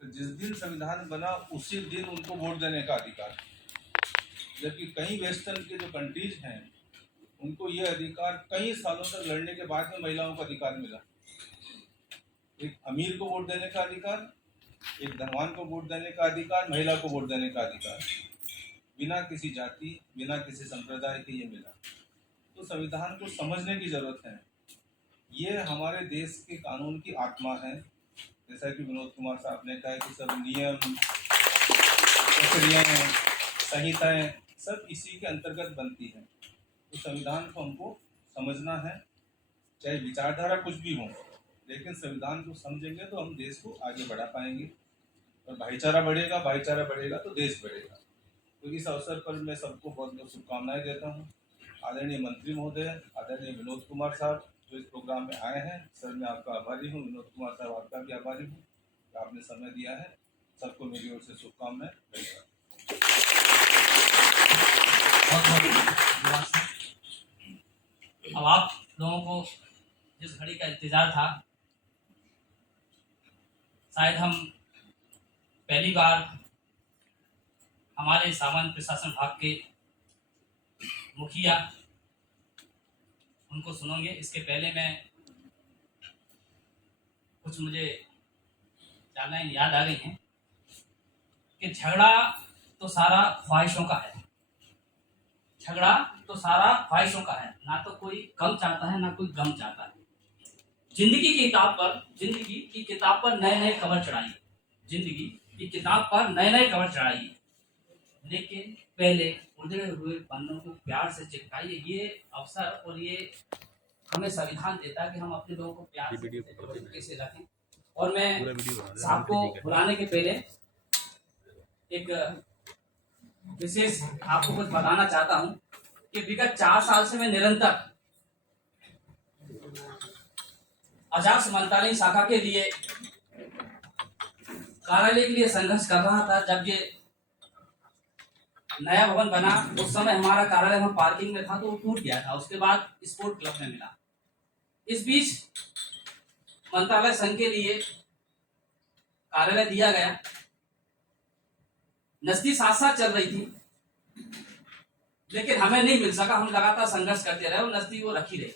कि जिस दिन संविधान बना उसी दिन उनको वोट देने का अधिकार, जबकि कई वेस्टर्न के जो कंट्रीज हैं उनको ये अधिकार कई सालों तक लड़ने के बाद में महिलाओं को अधिकार मिला। एक अमीर को वोट देने का अधिकार, एक धनवान को वोट देने का अधिकार, महिला को वोट देने का अधिकार, बिना किसी जाति, बिना किसी संप्रदाय के ये मिला। तो संविधान को समझने की जरूरत है। ये हमारे देश के कानून की आत्मा है। जैसा कि विनोद कुमार साहब ने कहा कि सब नियम, प्रक्रियाएं, संहिताएं सब इसी के अंतर्गत बनती हैं। तो संविधान को हमको समझना है, चाहे विचारधारा कुछ भी हो, लेकिन संविधान को समझेंगे तो हम देश को आगे बढ़ा पाएंगे, और भाईचारा बढ़ेगा तो देश बढ़ेगा। तो इस अवसर पर मैं सबको बहुत बहुत शुभकामनाएं देता हूँ। आदरणीय मंत्री महोदय, आदरणीय विनोद कुमार साहब जो इस प्रोग्राम में आए हैं, सर मैं आपका आभारी हूँ। विनोद कुमार साहब आपका भी आभारी हूँ, आपने समय दिया है। सबको मेरी ओर से शुभकामनाएं। अब आप लोगों को जिस घड़ी का इंतजार था, शायद हम पहली बार हमारे सामान्य प्रशासन विभाग के मुखिया उनको सुनोगे। इसके पहले मैं कुछ मुझे जानना याद आ गई हैं कि झगड़ा तो सारा ख्वाहिशों का है, झगड़ा तो सारा ख्वाहिशों का है। ना तो कोई कम चाहता है ना कोई गम चाहता है। जिंदगी की किताब पर नए नए कवर चढ़ाइए, जिंदगी की किताब पर नए नए कवर चढ़ाइए, लेकिन पहले उधड़े हुए पन्नों को प्यार से चिपकाइए। ये अवसर और ये हमें संविधान देता है कि हम अपने लोगों को प्यार से कैसे रखें। और मैं साहब को बुलाने के पहले एक विशेष आपको कुछ बताना चाहता हूं कि विगत 4 साल से मैं निरंतर आजाद मंत्रालय शाखा के लिए कार्यालय के लिए संघर्ष कर रहा था। जब ये नया भवन बना उस समय हमारा कार्यालय वहां पार्किंग में था तो वो टूट गया था, उसके बाद स्पोर्ट क्लब में मिला। इस बीच मंत्रालय संघ के लिए कार्यालय दिया गया, नस्ती साथ साथ चल रही थी, लेकिन हमें नहीं मिल सका। हम लगातार संघर्ष करते रहे और नस्ती वो रखी रही।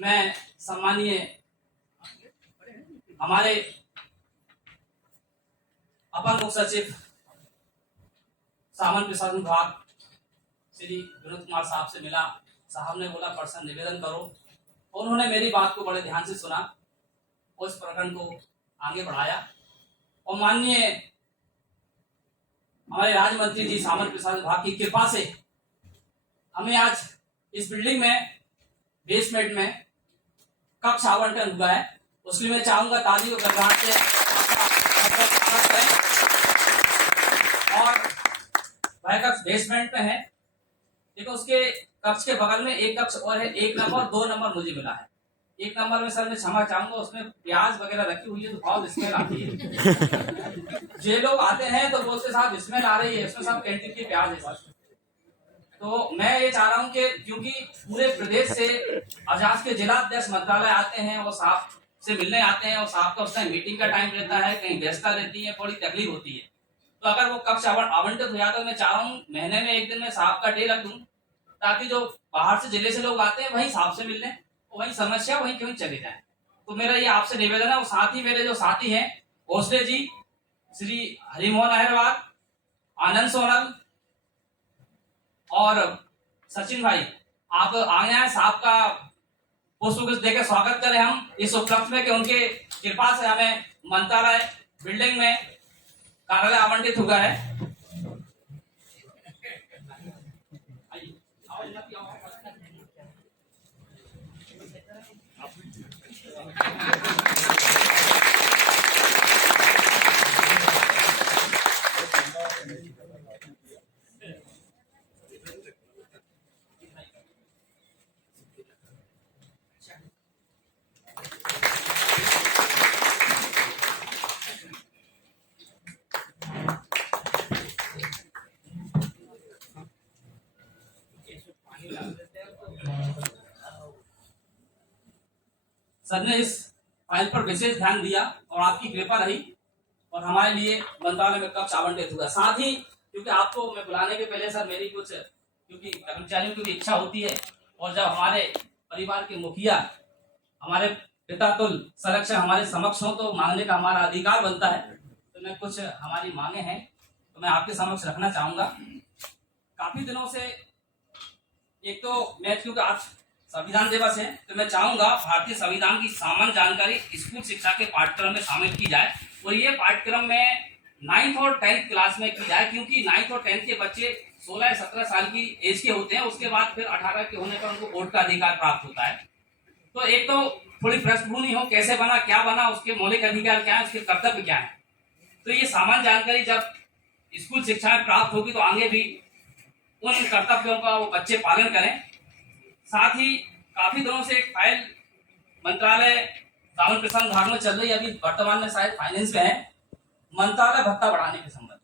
मैं सम्मानीय हमारे अपर मुख्य सचिव सामान्य प्रशासन विभाग श्री विनोद कुमार साहब से मिला। साहब ने बोला पर्सन निवेदन करो, और उन्होंने मेरी बात को बड़े ध्यान से सुना और इस प्रकरण को आगे बढ़ाया। और माननीय हमारे राज्य मंत्री जी सामान्य प्रशासन विभाग की कृपा से हमें आज इस बिल्डिंग में बेसमेंट में कक्ष आवंटन हुआ है। उसके लिए मैं चाहूंगा ताली को गड़गड़ाहट से स्वागत करें। और वह कक्ष बेसमेंट में है। देखो उसके कक्ष के बगल में एक कक्ष और है, 1 नंबर 2 नंबर मुझे मिला है। 1 नंबर में सर मैं क्षमा चाहूंगा, उसमें प्याज वगैरह रखी हुई है तो बहुत स्मेल आती है। जे लोग आते हैं तो बोलते साहब स्मेल आ रही है, इसमें सब कैंटीन की प्याज है सर। तो मैं ये चाह रहा हूँ कि क्योंकि पूरे प्रदेश से अजाज के जिला अध्यक्ष मंत्रालय आते हैं और साहब से मिलने आते हैं, और साहब का उस टाइम मीटिंग का टाइम रहता है, कहीं व्यस्तता रहती है, थोड़ी तकलीफ होती है। तो अगर वो कक्ष आवंटित हो जाता है, मैं चाह रहा हूँ महीने में एक दिन मैं साहब का डे रख दूं, ताकि जो बाहर से जिले से लोग आते हैं वही साहब से मिलने, वही समस्या वही क्यों चले जाए। तो मेरा ये आपसे निवेदन है। और साथ ही मेरे जो साथी हैं भोसले जी, श्री हरिमोहन अहिरवार, आनंद सोनल और सचिन भाई, आप आगे आए, साहब का पुष्प देकर स्वागत करें हम इस उपलक्ष्य में कि उनके कृपा से हमें मंत्रालय बिल्डिंग में कार्यालय आवंटित हुआ है। सर ने इस फाइल पर विशेष ध्यान दिया और आपकी कृपा रही और हमारे लिए मंत्रालय में कक्ष आवंटित हुआ। साथ ही क्योंकि आपको मैं बुलाने के पहले सर मेरी कुछ क्योंकि कर्मचारियों की भी इच्छा होती है, और जब हमारे परिवार के मुखिया हमारे पिता तुल संरक्षण हमारे समक्ष हो तो मांगने का हमारा अधिकार बनता है। तो मैं कुछ हमारी मांगे हैं तो मैं आपके समक्ष रखना चाहूंगा। काफी दिनों से एक तो मैं क्योंकि आज संविधान दिवस है तो मैं चाहूंगा भारतीय संविधान की सामान्य जानकारी स्कूल शिक्षा के पाठ्यक्रम में शामिल की जाए, और ये पाठ्यक्रम में 9th और 10th क्लास में की जाए, क्योंकि 9th और 10th के बच्चे 16-17 साल की एज के होते हैं। उसके बाद फिर 18 के होने पर उनको वोट का अधिकार प्राप्त होता है। तो एक तो थोड़ी पृष्ठभूमि हो, कैसे बना, क्या बना, उसके मौलिक अधिकार क्या है, उसके कर्तव्य क्या है। तो ये सामान्य जानकारी जब स्कूल शिक्षा में प्राप्त होगी तो आगे भी उन कर्तव्यों का वो बच्चे पालन करें। साथ ही काफी दिनों से एक फाइल मंत्रालय सामान्य प्रशासन विभाग में चल रही है, अभी वर्तमान में शायद फाइनेंस में है, मंत्रालय भत्ता बढ़ाने के संबंध में।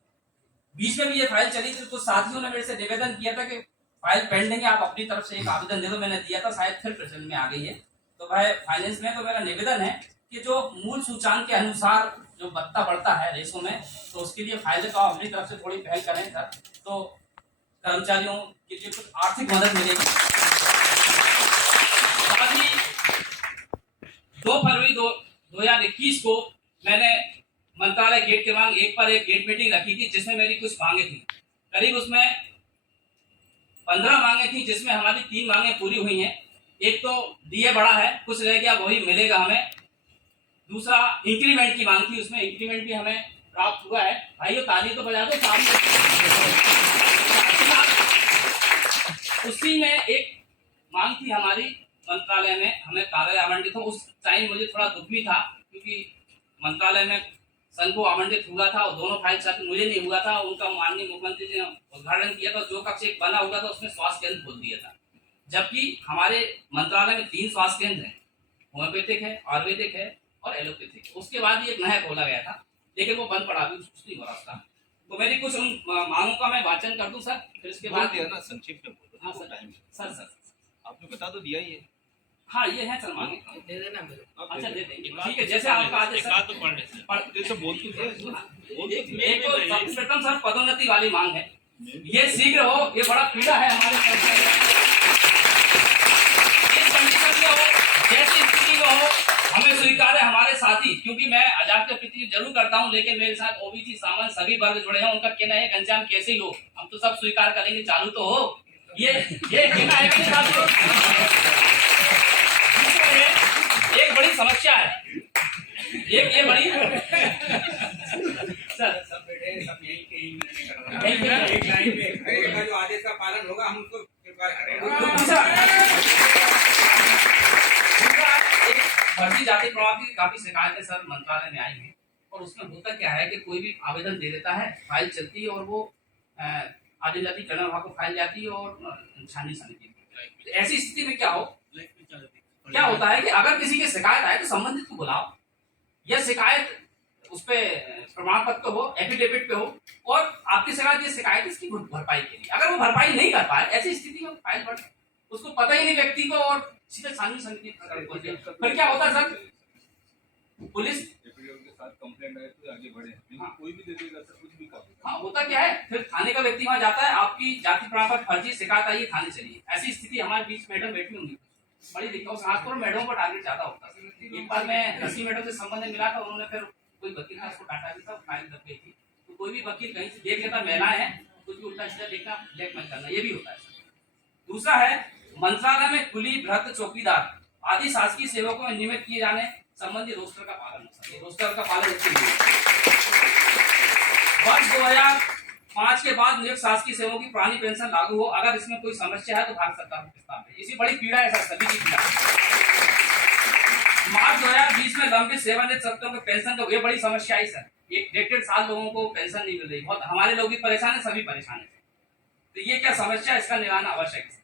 बीच में भी ये फाइल चली थी, कुछ साथियों ने मेरे से निवेदन किया था कि फाइल पेंडिंग है, आप अपनी तरफ से एक आवेदन दे दो। मैंने दिया था, शायद फिर प्रचलन में आ गई है। तो भाई फाइनेंस में तो मेरा निवेदन है कि जो मूल सूचांक के अनुसार जो भत्ता बढ़ता है रेशो में, तो उसके लिए फाइल तो आप अपनी तरफ से थोड़ी पहल करें सर, तो कर्मचारियों के लिए कुछ आर्थिक मदद मिलेगी। साथ ही 2 फरवरी 2021 को मैंने मंत्रालय गेट क्रमांक 1 पर एक गेट मीटिंग रखी थी, जिसमें मेरी कुछ मांगे थी। करीब उसमें 15 मांगे थी, जिसमें हमारी 3 मांगे पूरी हुई हैं। एक तो डीए बढ़ा है, कुछ रह गया वही मिलेगा हमें। दूसरा इंक्रीमेंट की मांग थी, उसमें इंक्रीमेंट भी हमें प्राप्त हुआ है। भाइयों ताली तो बजा दो। उसी में एक मांग थी हमारी मंत्रालय में, हमें कार्यालय आवंटित हो। उस टाइम मुझे थोड़ा दुख भी था, क्योंकि मंत्रालय में संघ को आवंटित हुआ था और दोनों फाइल साथ मुझे नहीं हुआ था। उनका माननीय मुख्यमंत्री जी ने उद्घाटन किया था, जो कक्ष एक बना हुआ था उसमें स्वास्थ्य केंद्र खोल दिया था, जबकि हमारे मंत्रालय में 3 स्वास्थ्य केंद्र हैं, होम्योपैथिक है, आयुर्वेदिक है और एलोपैथिक। उसके बाद ही एक नया खोला गया था, लेकिन वो बंद पड़ा, भी कुछ नहीं हो रहा था। तो मेरी कुछ उन मांगों का मैं वाचन कर दूं सर, फिर इसके बाद दिया ना संक्षिप्त में बोलो। हाँ सर सर आपने बता तो दिया ही है। हाँ ये है सर मांगे, दे देना मेरे। अच्छा दे देंगे, ठीक है, जैसे आपका आदेश एक बात तो पढ़ लेते हैं। जैसे बोल तो दिया। एक तो सर्वप्रथम सर पदोन्नति वाली मांग है, ये शीघ्र हो, ये बड़ा पीड़ा है हमारे इस कंडीशन में हो, जैसी स्थिति में हो, हमें स्वीकार है हमारे साथी, क्योंकि मैं आजाद के प्रति जरूर करता हूं, लेकिन मेरे साथ ओबीसी सामान्य सभी वर्ग जुड़े हैं, उनका कहना है घनश्याम कैसे ही हो, हम तो सब स्वीकार करेंगे, चालू तो हो, ये कहना है कि साथियों एक बड़ी समस्या है, एक ये बड़ी सर जो आदेश का पालन होगा हम उसको स्वीकार करेंगे। फर्जी जाति प्रमाण की काफी शिकायतें सर मंत्रालय में आई हैं, और उसमें होता क्या है कि कोई भी आवेदन दे देता है, फाइल चलती है और वो आदिम जाति कल्याण विभाग को फाइल जाती है और छाननी समिति। ऐसी स्थिति में क्या होता है कि अगर किसी की शिकायत आए तो संबंधित को बुलाओ, या शिकायत उस पे प्रमाण पत्र हो, एफिडेविट पे हो, और आपकी शिकायत इसकी भरपाई के लिए, अगर वो भरपाई नहीं कर पाए, ऐसी स्थिति में फाइल बढ़, उसको पता ही नहीं व्यक्ति को, और सीधे छाननी समिति फिर क्या होता है सर, पुलिस के साथ कंप्लेंट आए तो आगे बढ़े, हाँ। कोई भी दे देगा सर, कुछ भी कर। हाँ, होता क्या है, फिर थाने का व्यक्ति वहां जाता है, आपकी जाति प्रमाण पत्र फर्जी शिकायत आई है, थाने चलिए। ऐसी स्थिति हमारे बीच मैडम बैठी होंगी, बड़ी दिक्कत, खासतौर मैडम को टारगेट ज्यादा होता है। एक बार मैं रसी मैडम से संबंध मिला था, उन्होंने फिर कोई वकील था उसको डांटा भी था, फाइल कर गई थी, तो कोई भी वकील कहीं से देख लेता महिलाएं हैं, कुछ भी उल्टा सीधा देखना, ब्लैकमेल करना, ये भी होता है। दूसरा है मंत्रालय में कुली, भ्रत, चौकीदार आदि शासकीय सेवकों में नियमित किए जाने संबंधी रोस्टर का पालन हो सके। रोस्टर का पालन वर्ष 2005 के बाद नियुक्त शासकीय सेवकों की पुरानी पेंशन लागू हो, अगर इसमें कोई समस्या है तो भारत सरकार को प्रस्ताव है। इसी बड़ी पीड़ा है सर, सभी की पीड़ा। मार्च 2020 में लंबित सेवानिवृत्त सत्यों के पेंशन का, ये बड़ी समस्या है सर, एक 1.5 साल लोगों को पेंशन नहीं मिल रही, बहुत हमारे लोग भी परेशान है, सभी परेशान है। तो ये क्या समस्या है, इसका निराकरण आवश्यक है।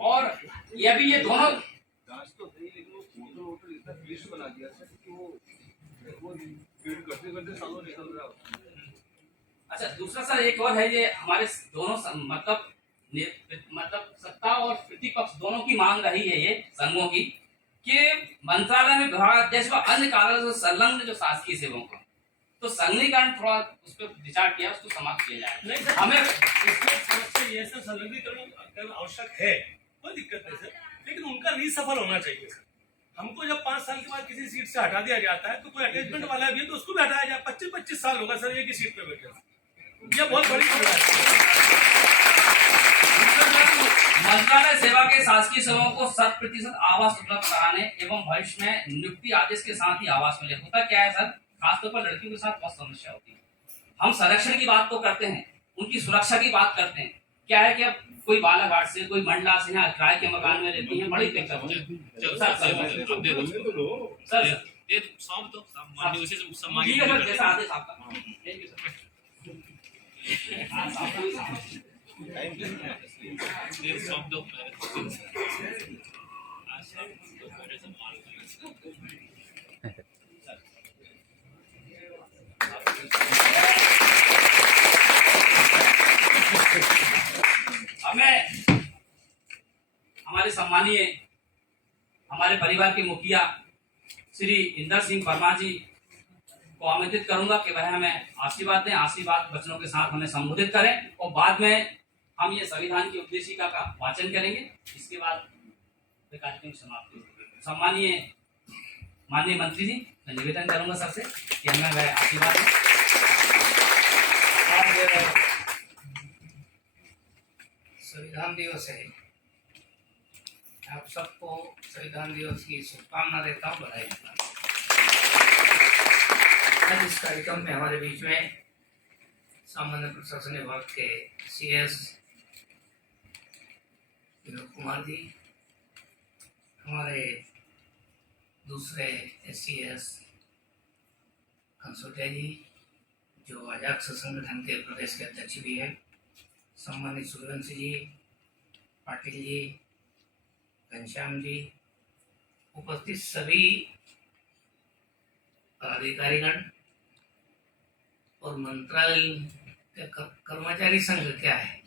और ये भी ये दोनों जांच तो सही, लेकिन वो फोटो वोटो इतना लिस्ट बना दिया सर कि वो फीड करते करते सालों निकल रहा है। अच्छा, दूसरा सर एक और है, ये हमारे दोनों मतलब सत्ता और प्रतिपक्ष दोनों की मांग रही है, ये संघों की, कि मंत्रालय में विभागाध्यक्ष व अन्य कार्यों से संलग्न जो शासकीय सेवक हैं, तो संघीकरण थोड़ा उस पर विचार किया, उसको समाप्त किया जाए। नहीं सर, हमें इसमें समस्या ये सर, संलग्नीकरण आवश्यक है, कोई दिक्कत नहीं सर, लेकिन उनका रीसफल होना चाहिए सर। हमको जब 5 साल के बाद किसी सीट से हटा दिया जाता है, तो कोई अटैचमेंट वाला भी है तो उसको भी हटाया जाए। 25-25 साल होगा सर एक ही सीट पे बैठे, ये बहुत बड़ी बात है। मंत्रालय सेवा के शासकीय सेवाओं को 100% आवास उपलब्ध कराने एवं भविष्य में नियुक्ति आदेश के साथ ही आवास मिले। होता क्या है सर, खासतौर पर लड़कियों के साथ बहुत समस्या होती है। हम संरक्षण की बात तो करते हैं, उनकी सुरक्षा की बात करते हैं, क्या है कि अब कोई बालाघाट से, कोई मंडला से यहाँ किराए के मकान में रहती है, बड़ी दिक्कत होती है। सर जैसा आदेश आपका, हमें हमारे सम्मानीय, हमारे परिवार के मुखिया श्री इंदर सिंह वर्मा जी को आमंत्रित करूंगा कि वह हमें आशीर्वाद दें, आशीर्वाद वचनों के साथ हमें संबोधित करें, और बाद में हम ये संविधान की उद्देशिका का वाचन करेंगे। इसके बाद कार्यक्रम समाप्त होगा। सम्मानीय माननीय मंत्री जी, मैं निवेदन करूंगा सर से कि हमें वह आशीर्वाद दें। संविधान दिवस है, आप सबको संविधान दिवस की शुभकामना देता हूँ, बधाई देता हूँ। आज इस कार्यक्रम में हमारे बीच में सामान्य प्रशासन विभाग के CS विनोद कुमार जी, हमारे दूसरे SCS कंसोटिया जी, जो अजाक्स संगठन के प्रदेश के अध्यक्ष भी हैं, सम्मानित सूर्यवंशी जी, पाटिल जी, घनश्याम जी, उपस्थित सभी पदाधिकारीगण और मंत्रालय के कर्मचारी संघ क्या है,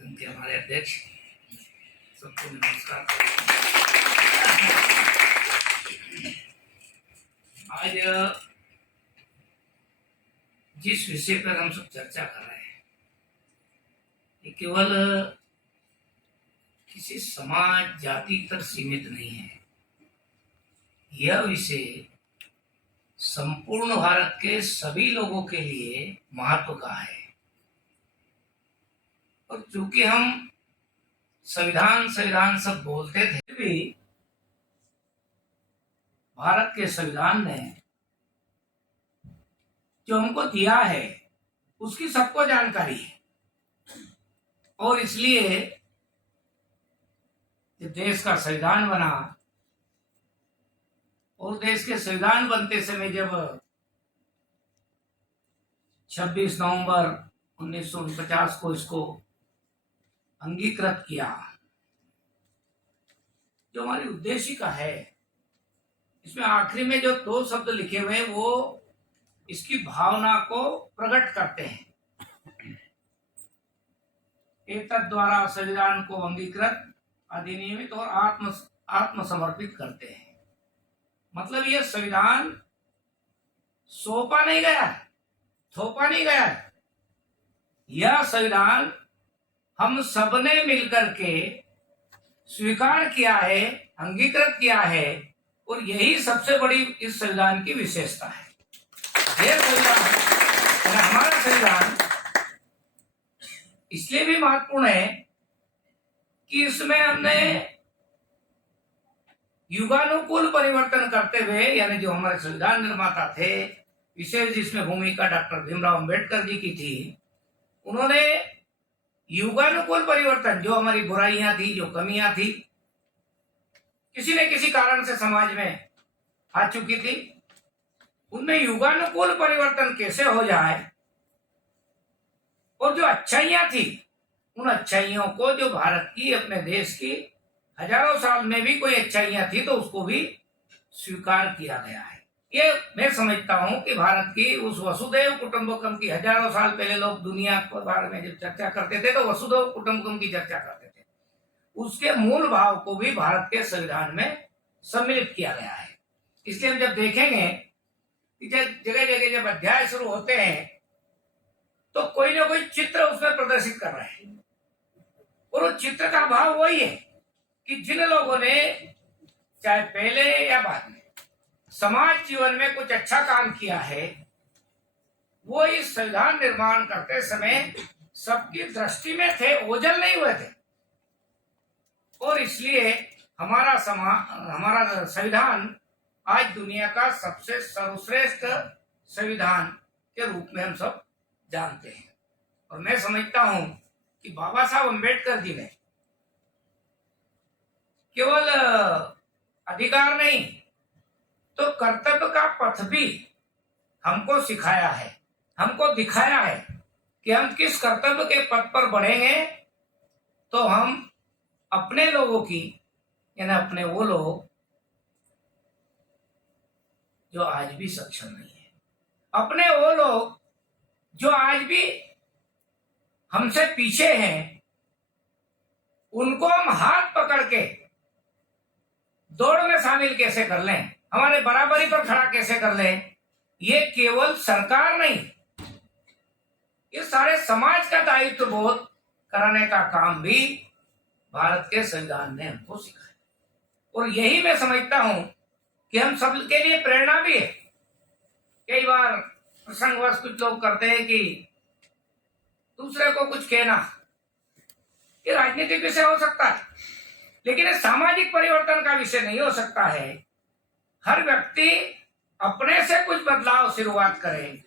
उनके हमारे अध्यक्ष, सबको नमस्कार। आज जिस विषय पर हम सब चर्चा कर रहे हैं ये केवल किसी समाज जाति तक सीमित नहीं है। यह विषय संपूर्ण भारत के सभी लोगों के लिए महत्व का है। और चूंकि हम संविधान संविधान सब बोलते थे, फिर भी भारत के संविधान ने जो हमको दिया है उसकी सबको जानकारी है। और इसलिए जब देश का संविधान बना और देश के संविधान बनते समय जब 26 नवंबर 1949 को इसको अंगीकृत किया, जो हमारी उद्देशिका है, इसमें आखिरी में जो 2 शब्द लिखे हुए हैं वो इसकी भावना को प्रकट करते हैं। एतद् द्वारा संविधान को अंगीकृत, अधिनियमित और आत्मसमर्पित करते हैं। मतलब यह संविधान सौंपा नहीं गया, थोपा नहीं गया। यह संविधान हम सबने मिलकर के स्वीकार किया है, अंगीकृत किया है। और यही सबसे बड़ी इस संविधान की विशेषता है। यह संविधान, हमारा संविधान इसलिए भी महत्वपूर्ण है कि इसमें हमने युगानुकूल परिवर्तन करते हुए, यानी जो हमारे संविधान निर्माता थे, विशेष जिसमें भूमिका डॉक्टर भीमराव अंबेडकर जी की थी, उन्होंने युगानुकूल परिवर्तन, जो हमारी बुराइयां थी, जो कमियां थी, किसी न किसी कारण से समाज में आ चुकी थी, उनमें युगानुकूल परिवर्तन कैसे हो जाए और जो अच्छाइयां थी उन अच्छाइयों को, जो भारत की, अपने देश की हजारों साल में भी कोई अच्छाइयां थी तो उसको भी स्वीकार किया गया है। ये मैं समझता हूं कि भारत की उस वसुधैव कुटुंबकम की, हजारों साल पहले लोग दुनिया के बारे में जब चर्चा करते थे तो वसुधैव कुटुंबकम की चर्चा करते थे, उसके मूल भाव को भी भारत के संविधान में सम्मिलित किया गया है। इसलिए हम जब देखेंगे कि जगह जगह जब अध्याय शुरू होते हैं तो कोई ना कोई चित्र उसमें प्रदर्शित कर रहे हैं, और वो चित्र का भाव वही है कि जिन लोगों ने, चाहे पहले या बाद में, समाज जीवन में कुछ अच्छा काम किया है, वो इस संविधान निर्माण करते समय सबकी दृष्टि में थे, ओझल नहीं हुए थे। और इसलिए हमारा संविधान आज दुनिया का सबसे सर्वश्रेष्ठ संविधान के रूप में हम सब जानते हैं। और मैं समझता हूं कि बाबा साहब अम्बेडकर जी ने केवल अधिकार नहीं तो कर्तव्य का पथ भी हमको सिखाया है, हमको दिखाया है कि हम किस कर्तव्य के पथ पर बढ़ेंगे तो हम अपने लोगों की, यानी अपने वो लोग जो आज भी सक्षम नहीं है, अपने वो लोग जो आज भी हमसे पीछे हैं, उनको हम हाथ पकड़ के दौड़ में शामिल कैसे कर लें, हमारे बराबरी पर खड़ा कैसे कर लें। ये केवल सरकार नहीं, ये सारे समाज का दायित्व बोध कराने का काम भी भारत के संविधान ने हमको सिखाया। और यही मैं समझता हूं कि हम सब के लिए प्रेरणा भी है। कई बार प्रसंगवश कुछ लोग करते हैं कि दूसरे को कुछ कहना, ये राजनीतिक विषय हो सकता है, लेकिन ये सामाजिक परिवर्तन का विषय नहीं हो सकता है। हर व्यक्ति अपने से कुछ बदलाव शुरुआत करे।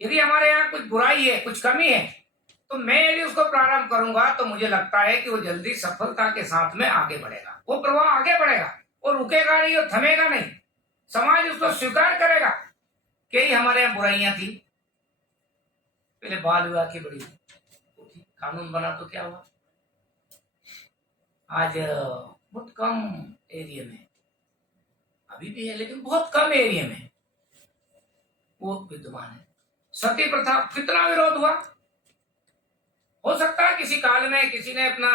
यदि हमारे यहाँ कुछ बुराई है, कुछ कमी है, तो मैं यदि उसको प्रारंभ करूंगा तो मुझे लगता है कि वो जल्दी सफलता के साथ में आगे बढ़ेगा, वो प्रवाह आगे बढ़ेगा, वो रुकेगा नहीं, वो थमेगा नहीं। समाज उसको स्वीकार करेगा कि हमारे यहाँ बुराइयां थी। पहले बाल विवाह की बड़ी कानून बना तो क्या हुआ, आज बहुत कम एरिया में, अभी भी है लेकिन बहुत कम एरिया में वो विद्यमान है। सती प्रथा, कितना विरोध हुआ। हो सकता है किसी काल में किसी ने अपना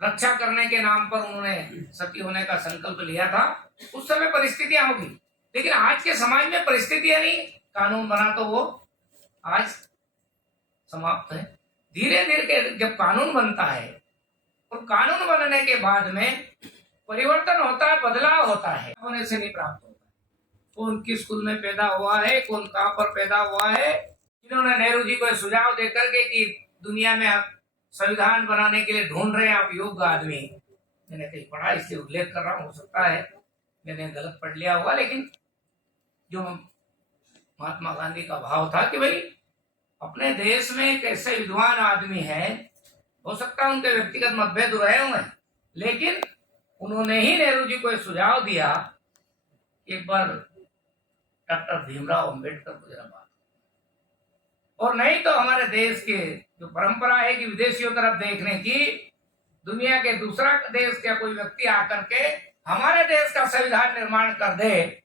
रक्षा करने के नाम पर उन्होंने सती होने का संकल्प लिया था, उस समय परिस्थितियां होगी। लेकिन आज के समाज में परिस्थितियां नहीं, कानून बना तो वो आज समाप्त है। धीरे धीरे जब कानून बनता है और कानून बनने के बाद में परिवर्तन होता है, बदलाव होता है, होने से नहीं प्राप्त होता। कौन किस स्कूल में पैदा हुआ है, कौन कहां पर पैदा हुआ है, इन्होंने नेहरू जी को सुझाव देकर के कि दुनिया में आप संविधान बनाने के लिए ढूंढ रहे हैं आप योग्य आदमी, मैंने कहीं पढ़ा इसलिए उल्लेख कर रहा हूं, हो सकता है मैंने गलत पढ़ लिया हुआ, लेकिन जो महात्मा गांधी का भाव था कि भाई अपने देश में एक ऐसे विद्वान आदमी है, हो सकता है उनके व्यक्तिगत मतभेद रहे होंगे, लेकिन उन्होंने ही नेहरू जी को सुझाव दिया एक बार डॉक्टर भीमराव अंबेडकर को जरा बात, और नहीं तो हमारे देश के जो परंपरा है कि विदेशियों तरफ देखने की, दुनिया के दूसरा देश का कोई व्यक्ति आकर के हमारे देश का संविधान निर्माण कर दे,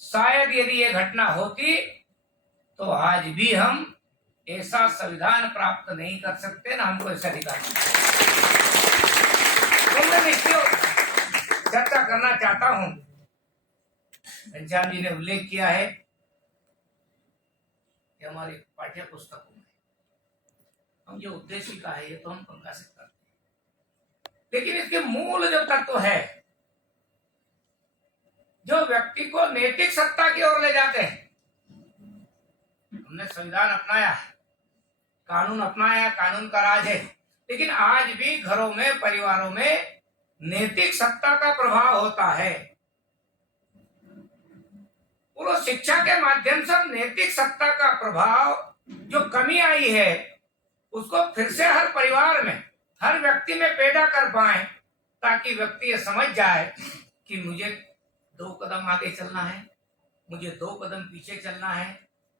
शायद यदि ये घटना होती तो आज भी हम ऐसा संविधान प्राप्त नहीं कर सकते, ना हमको ऐसा अधिकार। चर्चा करना चाहता हूं, घनश्याम जी ने उल्लेख किया है कि हमारी पाठ्य पुस्तकों में हम जो उद्देशिका है ये तो हम प्रकाशित करते हैं, लेकिन इसके मूल जो तत्व है जो व्यक्ति को नैतिक सत्ता की ओर ले जाते हैं, हमने संविधान अपनाया है, कानून अपनाया, कानून का राज है, लेकिन आज भी घरों में, परिवारों में नैतिक सत्ता का प्रभाव होता है। पूर्व शिक्षा के माध्यम से नैतिक सत्ता का प्रभाव जो कमी आई है उसको फिर से हर परिवार में, हर व्यक्ति में पैदा कर पाए, ताकि व्यक्ति ये समझ जाए कि मुझे 2 कदम आगे चलना है, मुझे 2 कदम पीछे चलना है,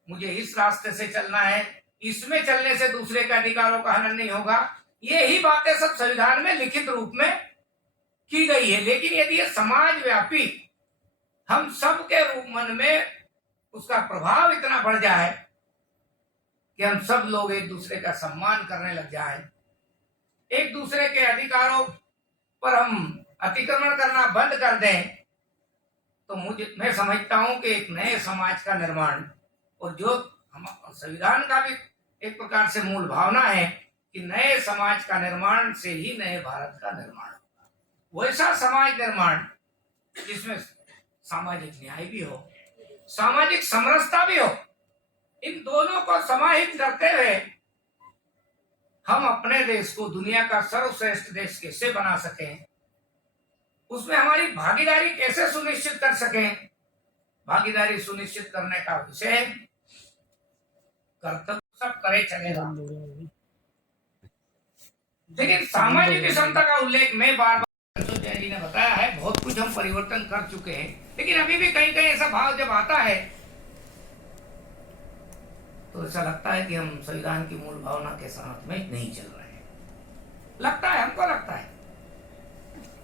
मुझे इस रास्ते से चलना है, इसमें चलने से दूसरे के अधिकारों का हनन नहीं होगा। ये ही बातें सब संविधान में लिखित रूप में की गई है। लेकिन यदि ये समाज व्यापी हम सब के रूप मन में उसका प्रभाव इतना बढ़ जाए कि हम सब लोग एक दूसरे का सम्मान करने लग जाएं, एक दूसरे के अधिकारों पर हम अतिक्रमण करना बंद कर दें, तो मैं समझता हूं कि एक नए समाज का निर्माण, और जो हम संविधान का भी एक प्रकार से मूल भावना है कि नए समाज का निर्माण से ही नए भारत का निर्माण होगा। वैसा समाज निर्माण जिसमें सामाजिक न्याय भी हो, सामाजिक समरसता भी हो, इन दोनों को समाहित करते हुए हम अपने देश को दुनिया का सर्वश्रेष्ठ देश कैसे बना सकें, उसमें हमारी भागीदारी कैसे सुनिश्चित कर सकें। भागीदारी सुनिश्चित करने का विषय कर्तव्य सब करे चलेगा, लेकिन सामाजिक विषमता का उल्लेख मैं बार बार जी ने बताया है। बहुत कुछ हम परिवर्तन कर चुके हैं, लेकिन अभी भी कहीं कहीं ऐसा भाव जब आता है तो ऐसा लगता है कि हम संविधान की मूल भावना के साथ में नहीं चल रहे हैं। लगता है, हमको लगता है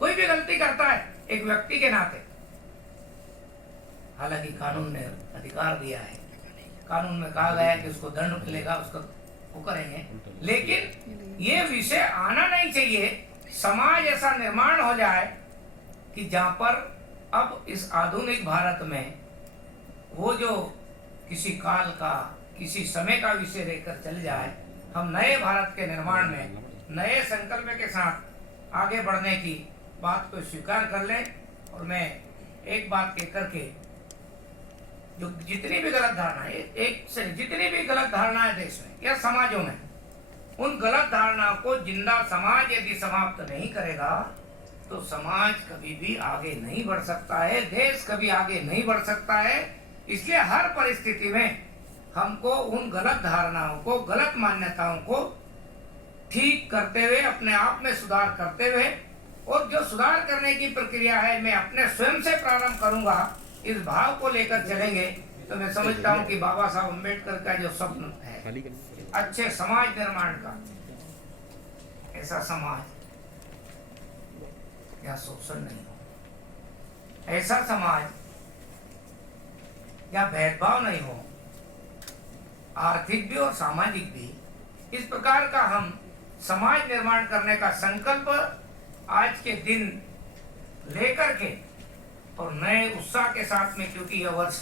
कोई भी गलती करता है एक व्यक्ति के नाते, हालांकि कानून ने अधिकार दिया है, कानून में कहा गया है कि उसको दंड मिलेगा, उसको वो करेंगे, लेकिन ये विषय आना नहीं चाहिए। समाज ऐसा निर्माण हो जाए कि जहां पर अब इस आधुनिक भारत में वो जो किसी काल का, किसी समय का विषय लेकर चल जाए, हम नए भारत के निर्माण में नए संकल्प के साथ आगे बढ़ने की बात को स्वीकार कर लें। और मैं एक बात कह करके, जो जितनी भी गलत धारणा, एक से जितनी भी गलत धारणाएं देश में या समाजों में, उन गलत धारणाओं को जिंदा समाज यदि समाप्त नहीं करेगा तो समाज कभी भी आगे नहीं बढ़ सकता है, देश कभी आगे नहीं बढ़ सकता है। इसलिए हर परिस्थिति में हमको उन गलत धारणाओं को, गलत मान्यताओं को ठीक करते हुए, अपने आप में सुधार करते हुए, और जो सुधार करने की प्रक्रिया है मैं अपने स्वयं से प्रारंभ करूंगा, इस भाव को लेकर चलेंगे तो मैं समझता हूं कि बाबा साहब अम्बेडकर का जो स्वप्न है अच्छे समाज निर्माण का, ऐसा समाज या शोषण नहीं हो, ऐसा समाज या भेदभाव नहीं हो, आर्थिक भी और सामाजिक भी, इस प्रकार का हम समाज निर्माण करने का संकल्प आज के दिन लेकर के और नए उत्साह के साथ में, क्योंकि यह वर्ष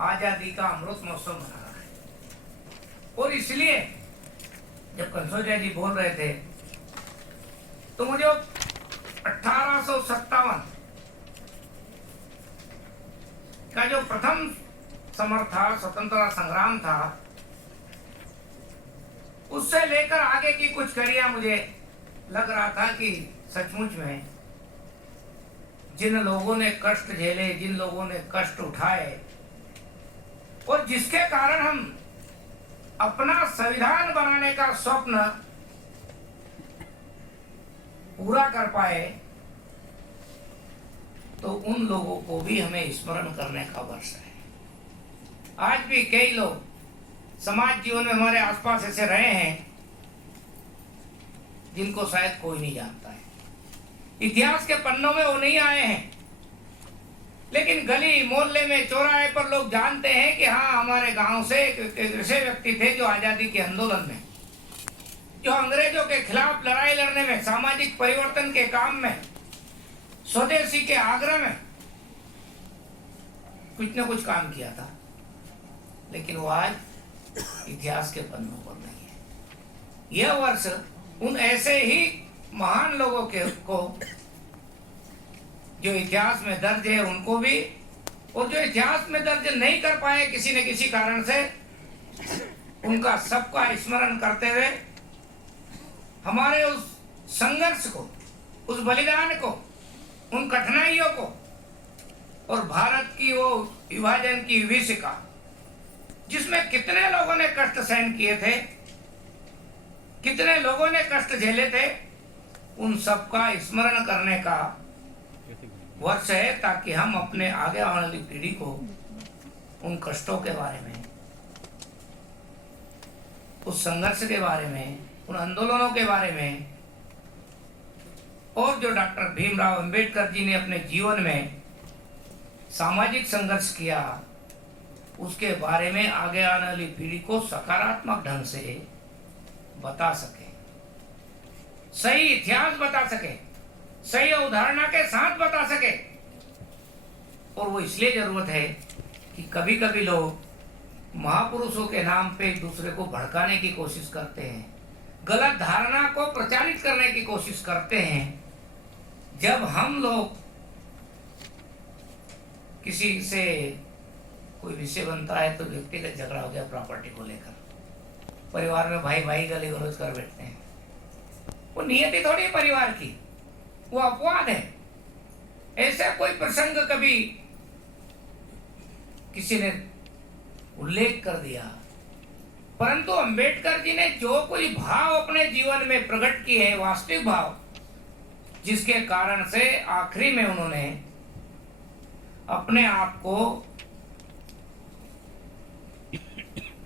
आजादी का अमृत महोत्सव मना रहा है। और इसलिए जब कंसोजा जी बोल रहे थे तो मुझे 1857 का जो प्रथम समर था, स्वतंत्रता संग्राम था, उससे लेकर आगे की कुछ कड़ियां मुझे लग रहा था कि सचमुच में जिन लोगों ने कष्ट झेले, जिन लोगों ने कष्ट उठाए और जिसके कारण हम अपना संविधान बनाने का स्वप्न पूरा कर पाए, तो उन लोगों को भी हमें स्मरण करने का वर्ष है। आज भी कई लोग समाज जीवन में हमारे आसपास ऐसे रहे हैं जिनको शायद कोई नहीं जानता है। इतिहास के पन्नों में वो नहीं आए हैं, लेकिन गली मोहल्ले में, चौराहे पर लोग जानते हैं कि हाँ, हमारे गांव से एक ऐसे व्यक्ति थे जो आजादी के आंदोलन में, जो अंग्रेजों के खिलाफ लड़ाई लड़ने में, सामाजिक परिवर्तन के काम में, स्वदेशी के आग्रह में कुछ न कुछ काम किया था, लेकिन वो आज इतिहास के पन्नों पर नहीं है। यह वर्ष उन ऐसे ही महान लोगों को जो इतिहास में दर्ज है उनको भी, और जो इतिहास में दर्ज नहीं कर पाए किसी न किसी कारण से, उनका सबका स्मरण करते हुए हमारे उस संघर्ष को, उस बलिदान को, उन कठिनाइयों को और भारत की वो विभाजन की विभीषिका जिसमें कितने लोगों ने कष्ट सहन किए थे, कितने लोगों ने कष्ट झेले थे, उन सबका स्मरण करने का वर्ष है, ताकि हम अपने आगे आने वाली पीढ़ी को उन कष्टों के बारे में, उस संघर्ष के बारे में, उन आंदोलनों के बारे में, और जो डॉक्टर भीमराव अंबेडकर जी ने अपने जीवन में सामाजिक संघर्ष किया, उसके बारे में आगे आने वाली पीढ़ी को सकारात्मक ढंग से बता सके, सही इतिहास बता सके, सही उदाहरण के साथ बता सके। और वो इसलिए जरूरत है कि कभी कभी लोग महापुरुषों के नाम पे एक दूसरे को भड़काने की कोशिश करते हैं, गलत धारणा को प्रचारित करने की कोशिश करते हैं। जब हम लोग किसी से कोई विषय बनता है तो व्यक्तिगत झगड़ा हो गया प्रॉपर्टी को लेकर, परिवार में भाई भाई गाली गलौज कर बैठते हैं, वो नियति थोड़ी है परिवार की, वो अपवाद है। ऐसा कोई प्रसंग कभी किसी ने उल्लेख कर दिया, परंतु अंबेडकर जी ने जो कोई भाव अपने जीवन में प्रकट किए हैं, वास्तविक भाव, जिसके कारण से आखिरी में उन्होंने अपने आप को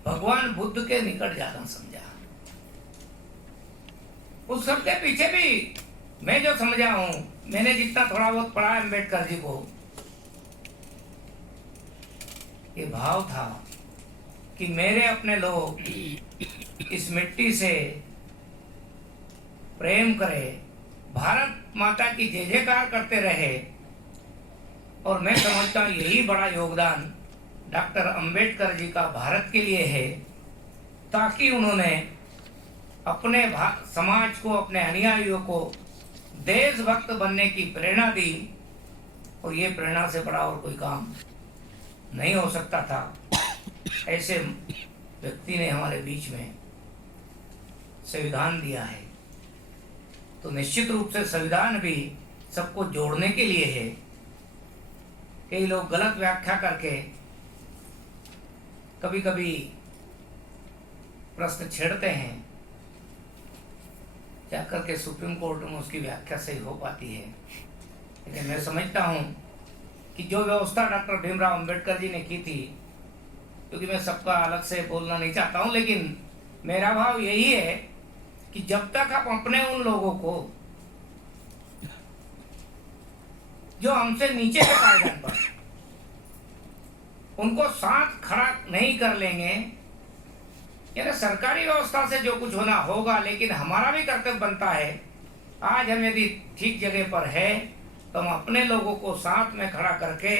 भगवान बुद्ध के निकट जाना समझा। उस सब के पीछे भी मैं जो समझा हूं, मैंने जितना थोड़ा बहुत पढ़ा अंबेडकर जी को, ये भाव था कि मेरे अपने लोग इस मिट्टी से प्रेम करें, भारत माता की जय जयकार करते रहे। और मैं समझता हूँ यही बड़ा योगदान डॉक्टर अंबेडकर जी का भारत के लिए है, ताकि उन्होंने अपने समाज को, अपने अनुयायियों को देशभक्त बनने की प्रेरणा दी। और ये प्रेरणा से बड़ा और कोई काम नहीं हो सकता था। ऐसे व्यक्ति ने हमारे बीच में संविधान दिया है, तो निश्चित रूप से संविधान भी सबको जोड़ने के लिए है। कई लोग गलत व्याख्या करके कभी कभी प्रश्न छेड़ते हैं, जाकर के सुप्रीम कोर्ट में उसकी व्याख्या सही हो पाती है। लेकिन मैं समझता हूँ कि जो व्यवस्था डॉक्टर भीमराव अंबेडकर जी ने की थी, क्योंकि मैं सबका अलग से बोलना नहीं चाहता हूँ, लेकिन मेरा भाव यही है कि जब तक आप अपने उन लोगों को जो हमसे नीचे के पायदान पर, उनको साथ खड़ा नहीं कर लेंगे, यानी सरकारी व्यवस्था से जो कुछ होना होगा, लेकिन हमारा भी कर्तव्य बनता है। आज हम यदि ठीक जगह पर है तो हम अपने लोगों को साथ में खड़ा करके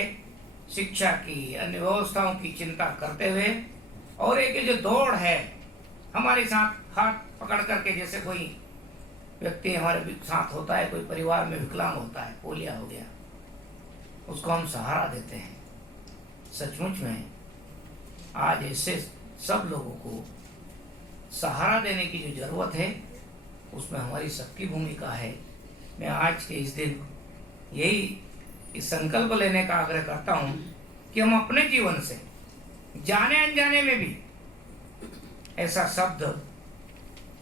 शिक्षा की, अन्य व्यवस्थाओं की चिंता करते हुए, और एक जो दौड़ है हमारे साथ हाथ पकड़ करके, जैसे कोई व्यक्ति हमारे साथ होता है, कोई परिवार में विकलांग होता है, पोलिया हो गया, उसको हम सहारा देते हैं। सचमुच में आज ऐसे सब लोगों को सहारा देने की जो जरूरत है, उसमें हमारी सबकी भूमिका है। मैं आज के इस दिन यही इस संकल्प लेने का आग्रह करता हूं कि हम अपने जीवन से जाने अनजाने में भी ऐसा शब्द,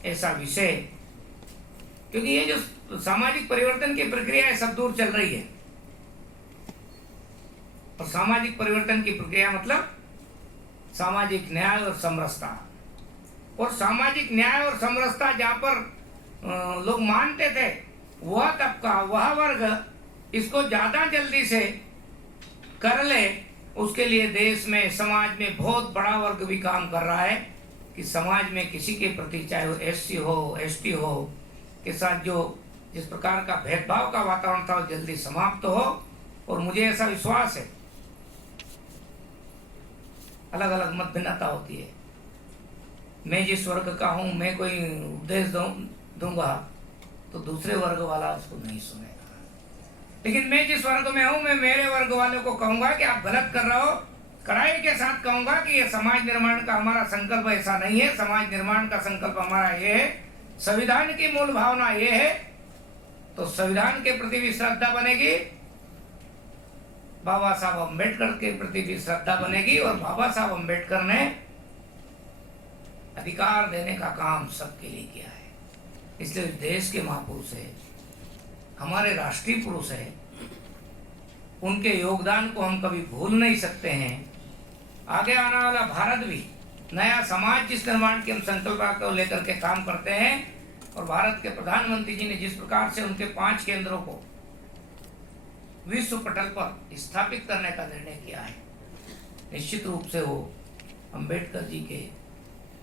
ऐसा विषय, क्योंकि ये जो सामाजिक परिवर्तन की प्रक्रिया है सब दूर चल रही है, और सामाजिक परिवर्तन की प्रक्रिया मतलब सामाजिक न्याय और समरसता। और सामाजिक न्याय और समरसता जहाँ पर लोग मानते थे, वह तबका, वह वर्ग इसको ज्यादा जल्दी से कर ले, उसके लिए देश में, समाज में बहुत बड़ा वर्ग भी काम कर रहा है कि समाज में किसी के प्रति, चाहे वो SC हो, ST हो, के साथ जो जिस प्रकार का भेदभाव का वातावरण था वो जल्दी समाप्त हो। और मुझे ऐसा विश्वास है, अलग अलग मत भिन्नता होती है, मैं जिस वर्ग का हूं, मैं कोई उपदेश दूंगा तो दूसरे वर्ग वाला उसको नहीं सुनेगा, लेकिन मैं जिस वर्ग में हूं, मैं मेरे वर्ग वालों को कहूंगा कि आप गलत कर रहे हो, कड़ाई के साथ कहूंगा कि ये समाज निर्माण का हमारा संकल्प ऐसा नहीं है। समाज निर्माण का संकल्प हमारा ये है, संविधान की मूल भावना ये है, तो संविधान के प्रति भी श्रद्धा बनेगी, बाबा साहब अम्बेडकर के प्रति भी श्रद्धा बनेगी, और बाबा साहब अम्बेडकर ने अधिकार देने का काम सबके लिए किया है। इसलिए देश के महापुरुष है, हमारे राष्ट्रीय पुरुष है, उनके योगदान को हम कभी भूल नहीं सकते हैं। आगे आने वाला भारत भी, नया समाज जिस निर्माण की हम संकल्प को लेकर के काम करते हैं, और भारत के प्रधानमंत्री जी ने जिस प्रकार से उनके 5 केंद्रों को विश्व पटल पर स्थापित करने का निर्णय किया है, निश्चित रूप से वो अंबेडकर जी के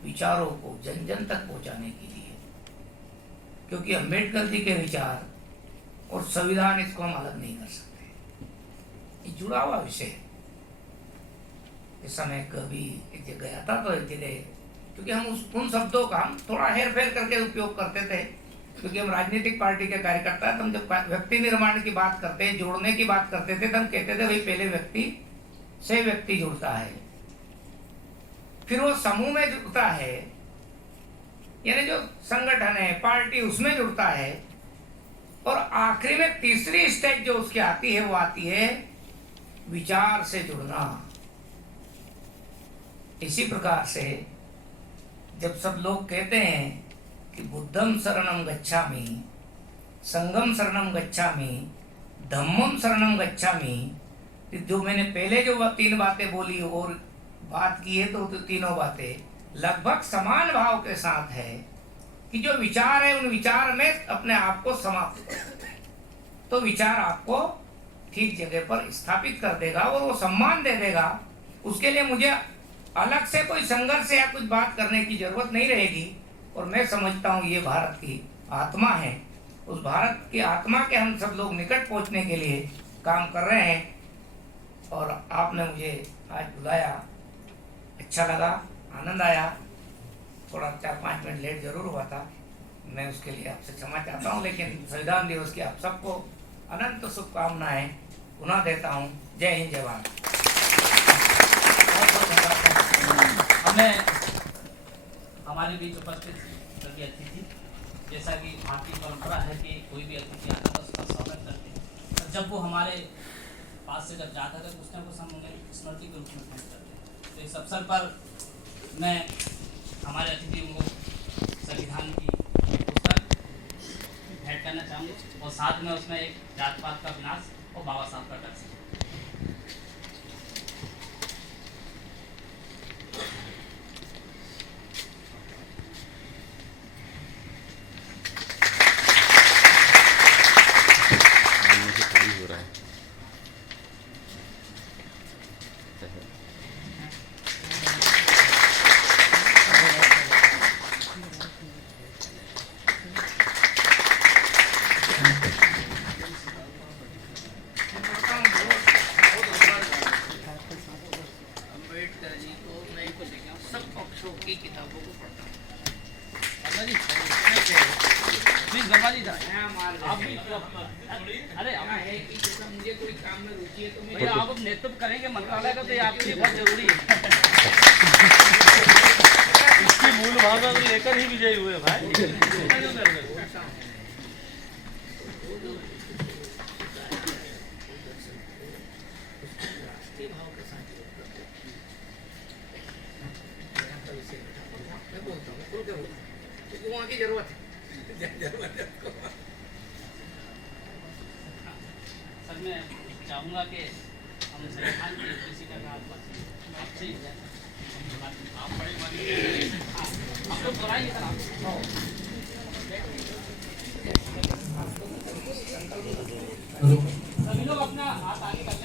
विचारों को जन जन तक पहुंचाने के लिए, क्योंकि अंबेडकर जी के विचार और संविधान, इसको हम अलग नहीं कर सकते, ये जुड़ा हुआ विषय है। इस समय कभी एक जगह गया था, तो एक जगह, क्योंकि हम उन शब्दों का हम थोड़ा हेर फेर करके उपयोग करते थे, क्योंकि हम राजनीतिक पार्टी के कार्यकर्ता हैं, तो हम जब व्यक्ति निर्माण की बात करते हैं, जोड़ने की बात करते थे, तो हम कहते थे भाई पहले व्यक्ति से व्यक्ति जुड़ता है, फिर वो समूह में जुड़ता है, यानी जो संगठन है, पार्टी, उसमें जुड़ता है, और आखिरी में तीसरी स्टेज जो उसकी आती है, वो आती है विचार से जुड़ना। इसी प्रकार से जब सब लोग कहते हैं कि बुद्धम शरणम गच्छामि, संगम शरणम गच्छामि, धम्मम शरणम गच्छामि, जो मैंने पहले जो 3 बातें बोली और बात की है, तो तीनों बातें लगभग समान भाव के साथ है कि जो विचार है, उन विचार में अपने आप को समाप्त कर देते हैं, तो विचार आपको ठीक जगह पर स्थापित कर देगा और वो सम्मान दे देगा। उसके लिए मुझे अलग से कोई संघर्ष या कुछ बात करने की जरूरत नहीं रहेगी। और मैं समझता हूँ ये भारत की आत्मा है, उस भारत की आत्मा के हम सब लोग निकट पहुँचने के लिए काम कर रहे हैं। और आपने मुझे आज बुलाया, अच्छा लगा, आनंद आया। थोड़ा 4-5 मिनट लेट जरूर हुआ था, मैं उसके लिए आपसे क्षमा चाहता हूँ, लेकिन संविधान दिवस की आप सबको अनंत शुभकामनाएं पुनः देता हूँ। जय हिंद, जय भारत। हमने हमारे बीच उपस्थित सभी अतिथि, जैसा कि भारतीय परंपरा है कि कोई भी अतिथि आता है उसका स्वागत करते हैं, और जब वो हमारे पास से जब जाता है तो कुछ ना कुछ हम उन्हें स्मृति के रूप में भेंट करते हैं। तो इस अवसर पर मैं हमारे अतिथियों को संविधान की पुस्तक भेंट करना चाहूँगी, और साथ में उसमें एक जात पात का विनाश और बाबा साहब का दर्शन। हो रहा है। आप भी अरे क्या है कि जैसा मुझे कोई काम में रुचि है तो मैं भैया आप अब नेतृत्व करेंगे मंत्रालय का, तो ये आपके लिए बहुत जरूरी है। इसकी मूल भावना को लेकर ही विजयी हुए भाई। मैं बोलता हूँ खुल के बोलता हूँ, क्योंकि वहाँ की जरूरत है उसको। सर मैं चाहूँगा कि हम संविधान की किसी का आपसे ही आप बड़े आप लोग दोहराएंगे सर आप सभी लोग अपना हाथ आगे करते हैं।